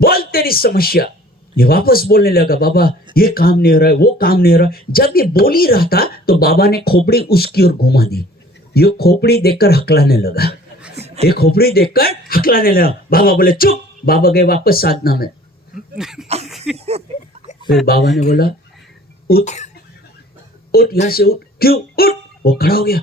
बोल तेरी समस्या। ये वापस बोलने लगा, बाबा ये काम नहीं हो रहा है, वो काम नहीं हो रहा है। जब ये बोल ही रहा था तो बाबा ने खोपड़ी उसकी ओर घुमा दी। ये खोपड़ी देखकर हकलाने लगा, ये खोपड़ी देखकर हकलाने लगा। बाबा बोले चुप। बाबा गए वापस साधना में। फिर बाबा ने बोला, उठ उठ, यहां से उठ। क्यों? उठ। वो खड़ा हो गया।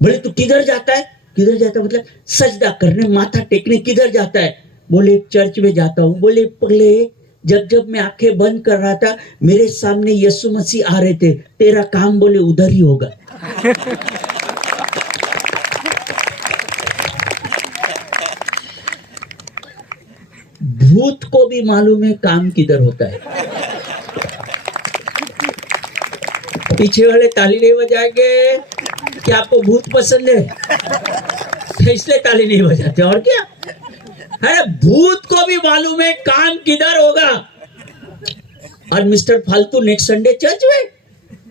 बोले तू किधर जाता है? किधर जाता है मतलब सजदा करने, माथा टेकने किधर जाता है? बोले चर्च में जाता हूं। बोले पगले, जब मैं आंखें बंद कर रहा था मेरे सामने यीशु मसीह आ रहे थे, तेरा काम बोले उधर ही होगा। भूत को भी मालूम है काम किधर होता है। पीछे वाले ताली नहीं बजाएंगे। क्या आपको भूत पसंद है? इसलिए ताली नहीं बजाते, और क्या? अरे भूत को भी मालूम है काम किधर होगा। और मिस्टर फालतू नेक्स्ट संडे चर्च में,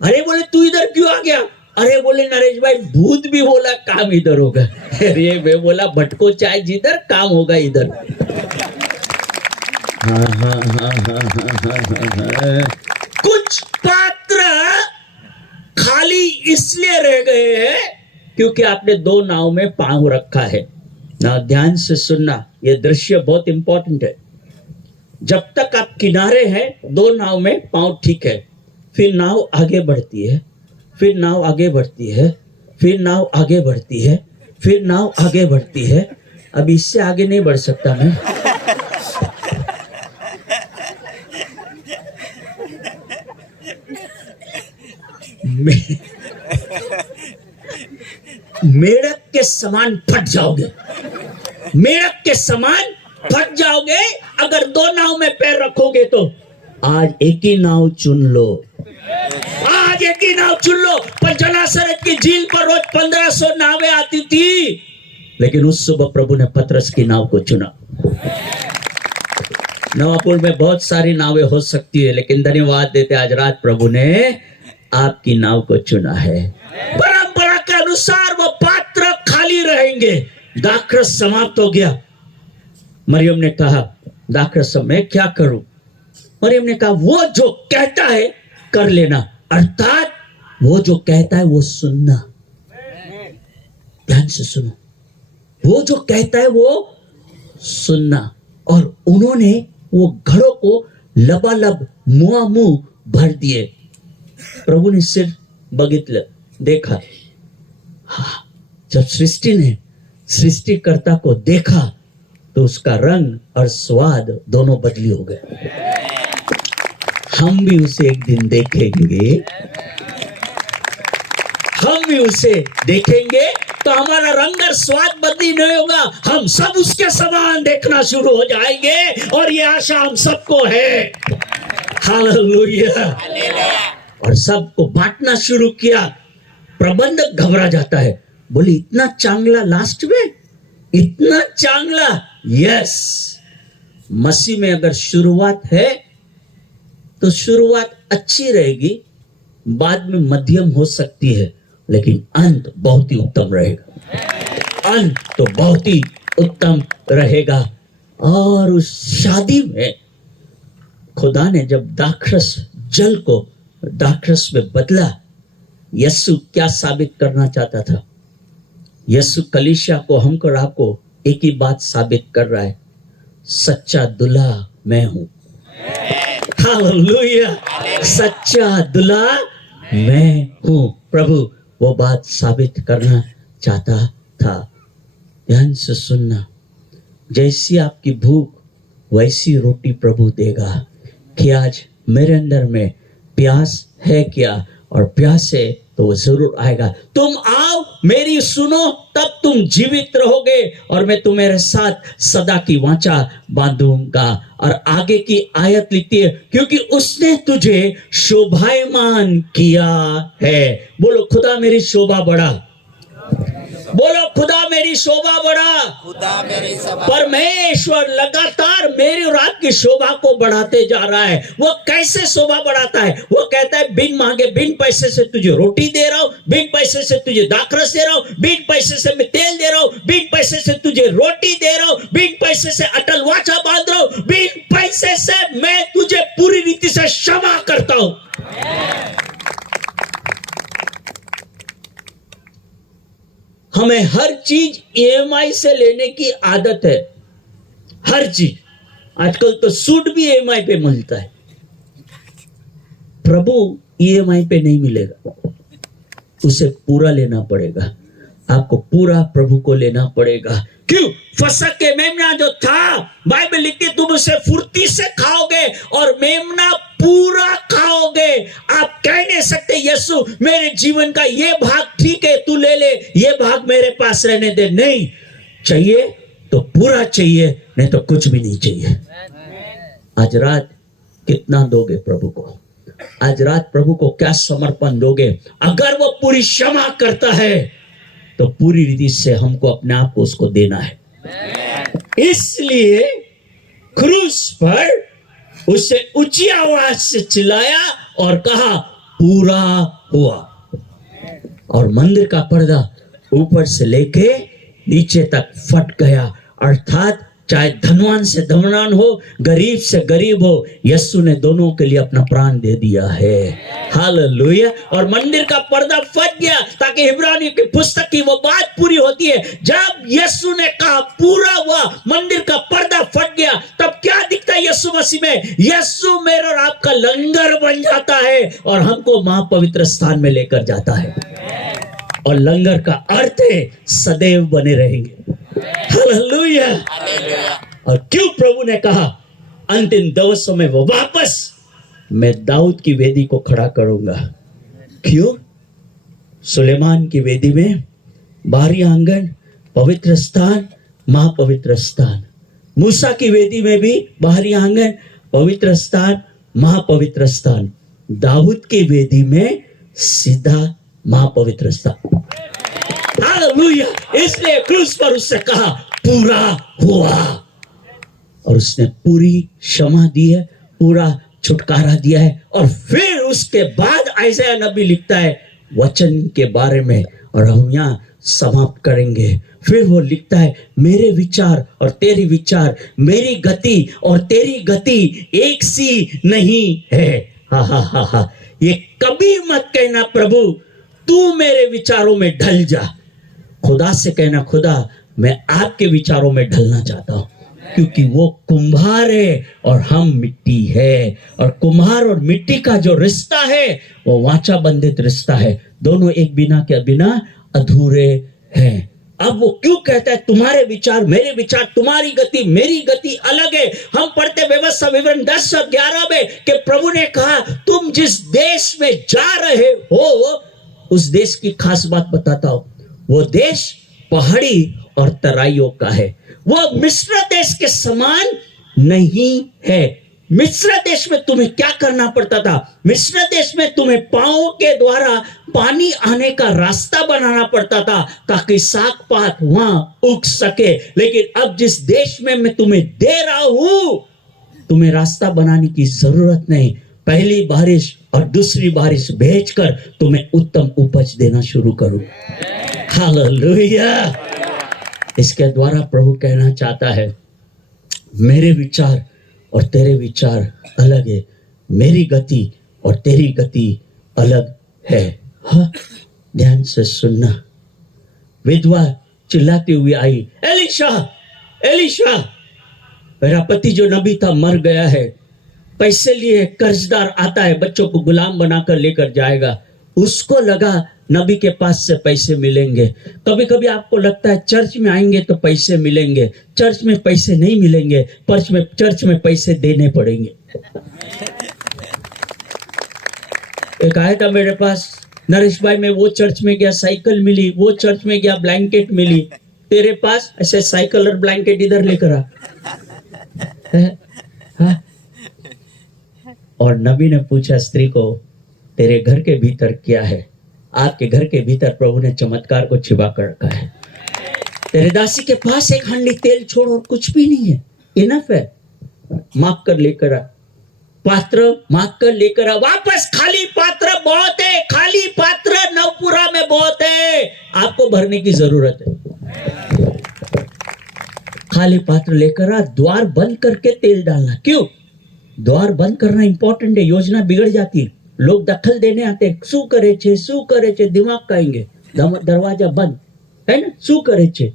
अरे बोले तू इधर क्यों आ गया? अरे बोले नरेश भाई भूत भी बोला काम इधर होगा। अरे मैं बोला भटको चाहे जिधर काम होगा इधर। कुछ पात्र खाली इसलिए रह गए हैं क्योंकि आपने दो नाव में पांव रखा है ना। ध्यान से सुनना, यह दृश्य बहुत इंपॉर्टेंट है। जब तक आप किनारे हैं दो नाव में पांव ठीक है, फिर नाव आगे बढ़ती है, फिर नाव आगे बढ़ती है, फिर नाव आगे बढ़ती है, फिर नाव आगे बढ़ती है। अब इससे आगे नहीं बढ़ सकता मैं। मेढक के समान फट जाओगे, मेढक के समान फट जाओगे अगर दो नाव में पैर रखोगे तो। आज एक ही नाव चुन लो, आज एक ही नाव चुन लो। पर जनासरत की झील पर रोज 1500 नावें आती थी, लेकिन उस सुबह प्रभु ने पतरस की नाव को चुना। नवापुर में बहुत सारी नावें हो सकती है, लेकिन धन्यवाद देते आज रात प्रभु ने आपकी नाव को चुना है। परंपरा के अनुसार वो पात्र खाली रहेंगे। दाखरस समाप्त हो गया। मरियम ने कहा दाखरस मैं क्या करूं? मरियम ने कहा वो जो कहता है कर लेना, अर्थात वो जो कहता है वो सुनना। ध्यान से सुनो, वो जो कहता है वो सुनना। और उन्होंने वो घड़ों को लबालब मुंह भर दिए। प्रभु ने सिर्फ बघितलं, देखा। हाँ, जब सृष्टि ने सृष्टिकर्ता को देखा तो उसका रंग और स्वाद दोनों बदली हो गए। हम भी उसे एक दिन देखेंगे, हम भी उसे देखेंगे तो हमारा रंग और स्वाद बदली नहीं होगा। हम सब उसके समान देखना शुरू हो जाएंगे और ये आशा हम सबको है। हालेलुया। और सबको बांटना शुरू किया। प्रबंधक घबरा जाता है, बोले इतना चांगला लास्ट में, इतना चांगला। यस, मसीह में अगर शुरुआत है तो शुरुआत अच्छी रहेगी, बाद में मध्यम हो सकती है, लेकिन अंत बहुत ही उत्तम रहेगा। अंत तो बहुत ही उत्तम रहेगा। और उस शादी में खुदा ने जब दाखरस जल को दाखरस में बदला, यीशु क्या साबित करना चाहता था? यीशु कलीसिया को, हमको और आपको एक ही बात साबित कर रहा है, सच्चा दूल्हा मैं हूं। हालेलुया, सच्चा दूल्हा मैं हूं। प्रभु वो बात साबित करना चाहता था। ध्यान से सुनना, जैसी आपकी भूख वैसी रोटी प्रभु देगा। कि आज मेरे अंदर में प्यास है क्या? और प्यास है तो वो जरूर आएगा। तुम आओ, मेरी सुनो, तब तुम जीवित रहोगे और मैं तुम्हारे साथ सदा की वाचा बांधूंगा। और आगे की आयत लिखती है, क्योंकि उसने तुझे शोभायमान किया है। बोलो खुदा मेरी शोभा बढ़ा, बोलो खुदा मेरी शोभा बढ़ा। खुदा मेरी शोभा। परमेश्वर लगातार मेरी और आपकी शोभा को बढ़ाते जा रहा है। वो कैसे शोभा बढ़ाता है? वो कहता है बिन मांगे, बिन पैसे से तुझे रोटी दे रहा हूं, बिन पैसे से तुझे दाखरस दे रहा हूं, बिन पैसे से मैं तेल दे रहा हूं, बिन पैसे से तुझे रोटी दे रहा हूं, बिन पैसे से अटल वाचा बांध रहा हूं, बिन पैसे से मैं तुझे पूरी रीति से क्षमा करता हूं। हमें हर चीज ईएमआई से लेने की आदत है, हर चीज। आजकल तो सूट भी ईएमआई पे मिलता है। प्रभु ईएमआई पे नहीं मिलेगा, उसे पूरा लेना पड़ेगा। आपको पूरा प्रभु को लेना पड़ेगा। क्यों? फसक के मेमना जो था, बाइबल लिखती है तुम उसे फुर्ती से खाओगे और मेमना पूरा खाओगे। आप कह नहीं सकते यीशु मेरे जीवन का ये भाग ठीक है तू ले ले, ये भाग मेरे पास रहने दे। नहीं, चाहिए तो पूरा चाहिए, नहीं तो कुछ भी नहीं चाहिए। आज रात कितना दोगे प्रभु को? आज रात प्रभु को क्या समर्पण दोगे? अगर वो पूरी क्षमा करता है तो पूरी रीति से हमको अपने आप को उसको देना है। इसलिए क्रूस पर उसे ऊंची आवाज से चिल्लाया और कहा पूरा हुआ। और मंदिर का पर्दा ऊपर से लेके नीचे तक फट गया। अर्थात चाहे धनवान से धनवान हो, गरीब से गरीब हो, यीशु ने दोनों के लिए अपना प्राण दे दिया है। हालेलुया। और मंदिर का पर्दा फट गया ताकि इब्रानियों की पुस्तक की वो बात पूरी होती है। जब यीशु ने कहा पूरा हुआ, मंदिर का पर्दा फट गया, तब क्या दिखता है यीशु मसीह में? यीशु मेरा और आपका लंगर बन जाता है और हमको महापवित्र स्थान में लेकर जाता है। और लंगर का अर्थ है सदैव बने रहेंगे। हालेलुया। और क्यों प्रभु ने कहा अंतिम दिवसों में वो वापस मैं दाऊद की वेदी को खड़ा करूंगा? क्यों? सुलेमान की वेदी में बाहरी आंगन, पवित्र स्थान, महापवित्र स्थान। मूसा की वेदी में भी बाहरी आंगन, पवित्र स्थान, महापवित्र स्थान। दाऊद की वेदी में सीधा महापवित्र स्थान। हालेलुया। इसलिए क्रूस पर उससे कहा पूरा हुआ, और उसने पूरी क्षमा दी है, पूरा छुटकारा दिया है। और फिर उसके बाद आयसाया नबी लिखता है वचन के बारे में, और हम यहाँ समाप्त करेंगे। फिर वो लिखता है मेरे विचार और तेरी विचार, मेरी गति और तेरी गति एक सी नहीं है। हा हा हा हा। ये कभी मत कहना प्रभु तू मेरे विचारों में ढल जा। खुदा से कहना खुदा मैं आपके विचारों में ढलना चाहता हूं, क्योंकि वो कुम्हार है और हम मिट्टी है। और कुम्हार और मिट्टी का जो रिश्ता है वो वाचा बंधित रिश्ता है। दोनों एक बिना के बिना अधूरे हैं। अब वो क्यों कहता है तुम्हारे विचार मेरे विचार, तुम्हारी गति मेरी गति अलग है? हम पढ़ते व्यवस्था विवरण 10 और 11 में कि प्रभु ने कहा तुम जिस देश में जा रहे हो उस देश की खास बात बताता हूं। वो देश पहाड़ी और तराइयों का है। वो मिस्र देश के समान नहीं है। मिस्र देश में तुम्हें क्या करना पड़ता था? मिस्र देश में तुम्हें पांवों के द्वारा पानी आने का रास्ता बनाना पड़ता था ताकि साग पात वहां उग सके। लेकिन अब जिस देश में मैं तुम्हें दे रहा हूं, तुम्हें रास्ता बनाने की जरूरत नहीं। पहली बारिश और दूसरी बारिश भेजकर तुम्हें उत्तम उपज देना शुरू करूं। हालेलुया। इसके द्वारा प्रभु कहना चाहता है मेरे विचार और तेरे विचार अलग है, मेरी गति और तेरी गति अलग है। हाँ, ध्यान से सुनना। विधवा चिल्लाती हुई आई, एलीशा एलीशा, मेरा पति जो नबी था मर गया है, पैसे लिए कर्जदार आता है, बच्चों को गुलाम बनाकर लेकर जाएगा। उसको लगा नबी के पास से पैसे मिलेंगे। कभी कभी आपको लगता है चर्च में आएंगे तो पैसे मिलेंगे, चर्च में पैसे नहीं मिलेंगे, चर्च में पैसे देने पड़ेंगे। एक आया था मेरे पास, नरेश भाई मैं वो चर्च में गया साइकिल मिली, वो चर्च में गया ब्लैंकेट मिली, तेरे पास ऐसे साइकिल और ब्लैंकेट इधर लेकर आ। और नबी ने पूछा स्त्री को तेरे घर के भीतर क्या है? आपके घर के भीतर प्रभु ने चमत्कार को छिपा कर रखा है। तेरे दासी के पास एक हंडी तेल छोड़ और कुछ भी नहीं है, इनफ है। माप कर लेकर आ, पात्र माप कर लेकर आ वापस। खाली पात्र बहुत है, खाली पात्र नवपुरा में बहुत है, आपको भरने की जरूरत है। खाली पात्र लेकर आ, द्वार बंद करके तेल डालना। क्यों? द्वार बंद करना इंपॉर्टेंट है, योजना बिगड़ जाती है। लोग दखल देने आते हैं, शू करे छे दिमाग खाएंगे। दरवाजा बंद है ना, शू करे छे,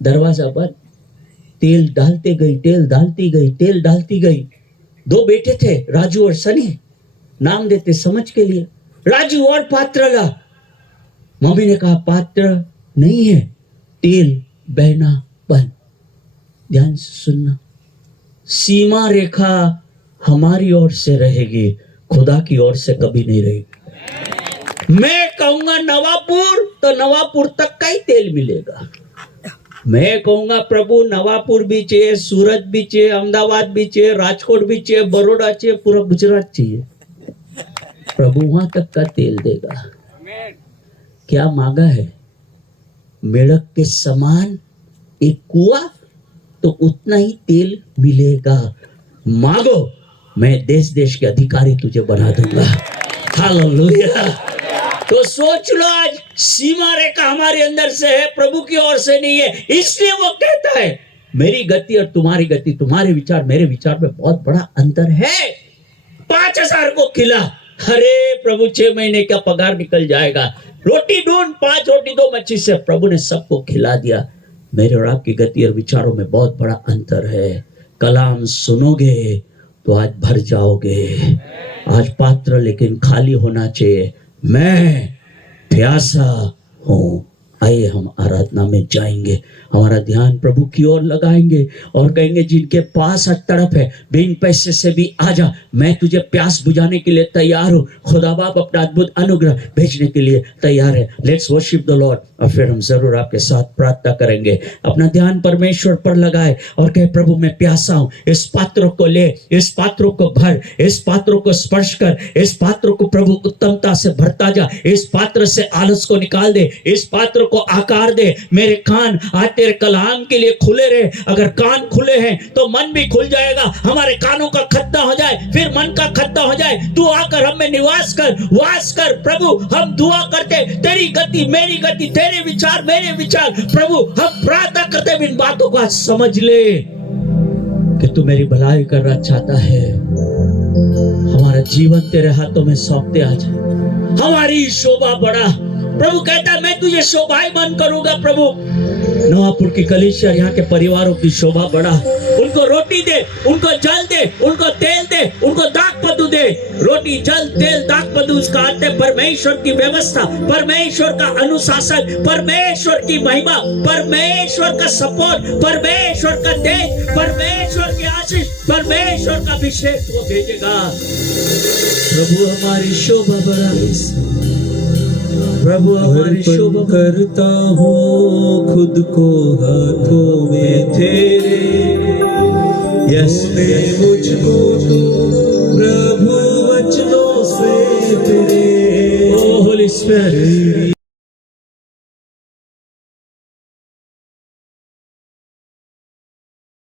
दरवाजा बंद। तेल डालते गई, तेल डालती गई, तेल डालती गई। दो बेटे थे, राजू और सनी, नाम देते समझ के लिए। राजू और पात्र ला। मम्मी ने कहा पात्र नहीं है, तेल बहना बंद। ध्यान से सुनना, सीमा रेखा हमारी ओर से रहेगी, खुदा की ओर से कभी नहीं रहेगी। मैं कहूंगा नवापुर तो नवापुर तक का ही तेल मिलेगा। मैं कहूंगा प्रभु नवापुर भी चाहिए, सूरत भी चाहिए, अहमदाबाद भी चाहिए, राजकोट भी चाहिए, बड़ौदा चाहिए, पूरा गुजरात चाहिए, प्रभु वहां तक का तेल देगा। क्या मांगा है? मेढक के समान एक कुआं, तो उतना ही तेल मिलेगा। मांगो, मैं देश देश के अधिकारी तुझे बना दूंगा। हालेलुया। तो सोच लो, आज सीमा रेखा हमारे अंदर से है, प्रभु की ओर से नहीं है। इसलिए वो कहता है मेरी गति और तुम्हारी गति, तुम्हारे विचार मेरे विचार में बहुत बड़ा अंतर है। 5,000 को खिला, अरे प्रभु 6 महीने का पगार निकल जाएगा। रोटी ढूंढ, 5 रोटी 2 मच्छी से प्रभु ने सबको खिला दिया। मेरे और आपकी गति और विचारों में बहुत बड़ा अंतर है। कलाम सुनोगे तो आज भर जाओगे। आज पात्र लेकिन खाली होना चाहिए। मैं प्यासा हूं। आइए हम आराधना में जाएंगे, हमारा ध्यान प्रभु की ओर लगाएंगे और कहेंगे जिनके पास तड़प है बिन पैसे से भी आजा, मैं तुझे प्यास बुझाने के लिए तैयार हूँ। खुदा बाप अपना अद्भुत अनुग्रह भेजने के लिए तैयार है। Let's worship the Lord. और फिर हम जरूर आपके साथ प्रार्थना करेंगे। अपना ध्यान परमेश्वर पर लगाए और कहे प्रभु मैं प्यासा हूँ, इस पात्र को ले, इस पात्र को भर, इस पात्र को स्पर्श कर, इस पात्र को प्रभु उत्तमता से भरता जा, इस पात्र से आलस को निकाल दे, इस पात्र को आकार दे। मेरे कान आज तेरे कलाम के लिए खुले रहे। अगर कान खुले हैं तो मन भी खुल जाएगा। हमारे कानों का खतना हो जाए, फिर मन का खतना हो जाए। तू आकर हम में निवास कर, वास कर। प्रभु हम दुआ करते, तेरी गति मेरी गति, तेरे विचार मेरे विचार। प्रभु हम प्रार्थना करते, इन बातों को आज समझ ले कि तू मेरी भलाई करना चाहता है। हमारा जीवन तेरे हाथों में सौंपते आज। हमारी शोभा बढ़ा। प्रभु कहता है मैं तुझे शोभायमान करूंगा। प्रभु नवापुर की कलीसिया, यहाँ के परिवारों की शोभा बढ़ा। उनको रोटी दे, उनको जल दे, उनको तेल दे, उनको दाख पदू दे। रोटी, जल, तेल, दाख पदू, इसका अर्थ है परमेश्वर की व्यवस्था, परमेश्वर का अनुशासन, परमेश्वर की महिमा, परमेश्वर का सपोर्ट, परमेश्वर का तेज, परमेश्वर की आशीष, परमेश्वर का अभिषेक वो भेजेगा। प्रभु हमारी शोभा बढ़ा। प्रभु हमारी शोभा करता हूँ खुद को हाथों में तेरे। तूने मुझको प्रभु वचनों से तेरे। Oh, Holy Spirit.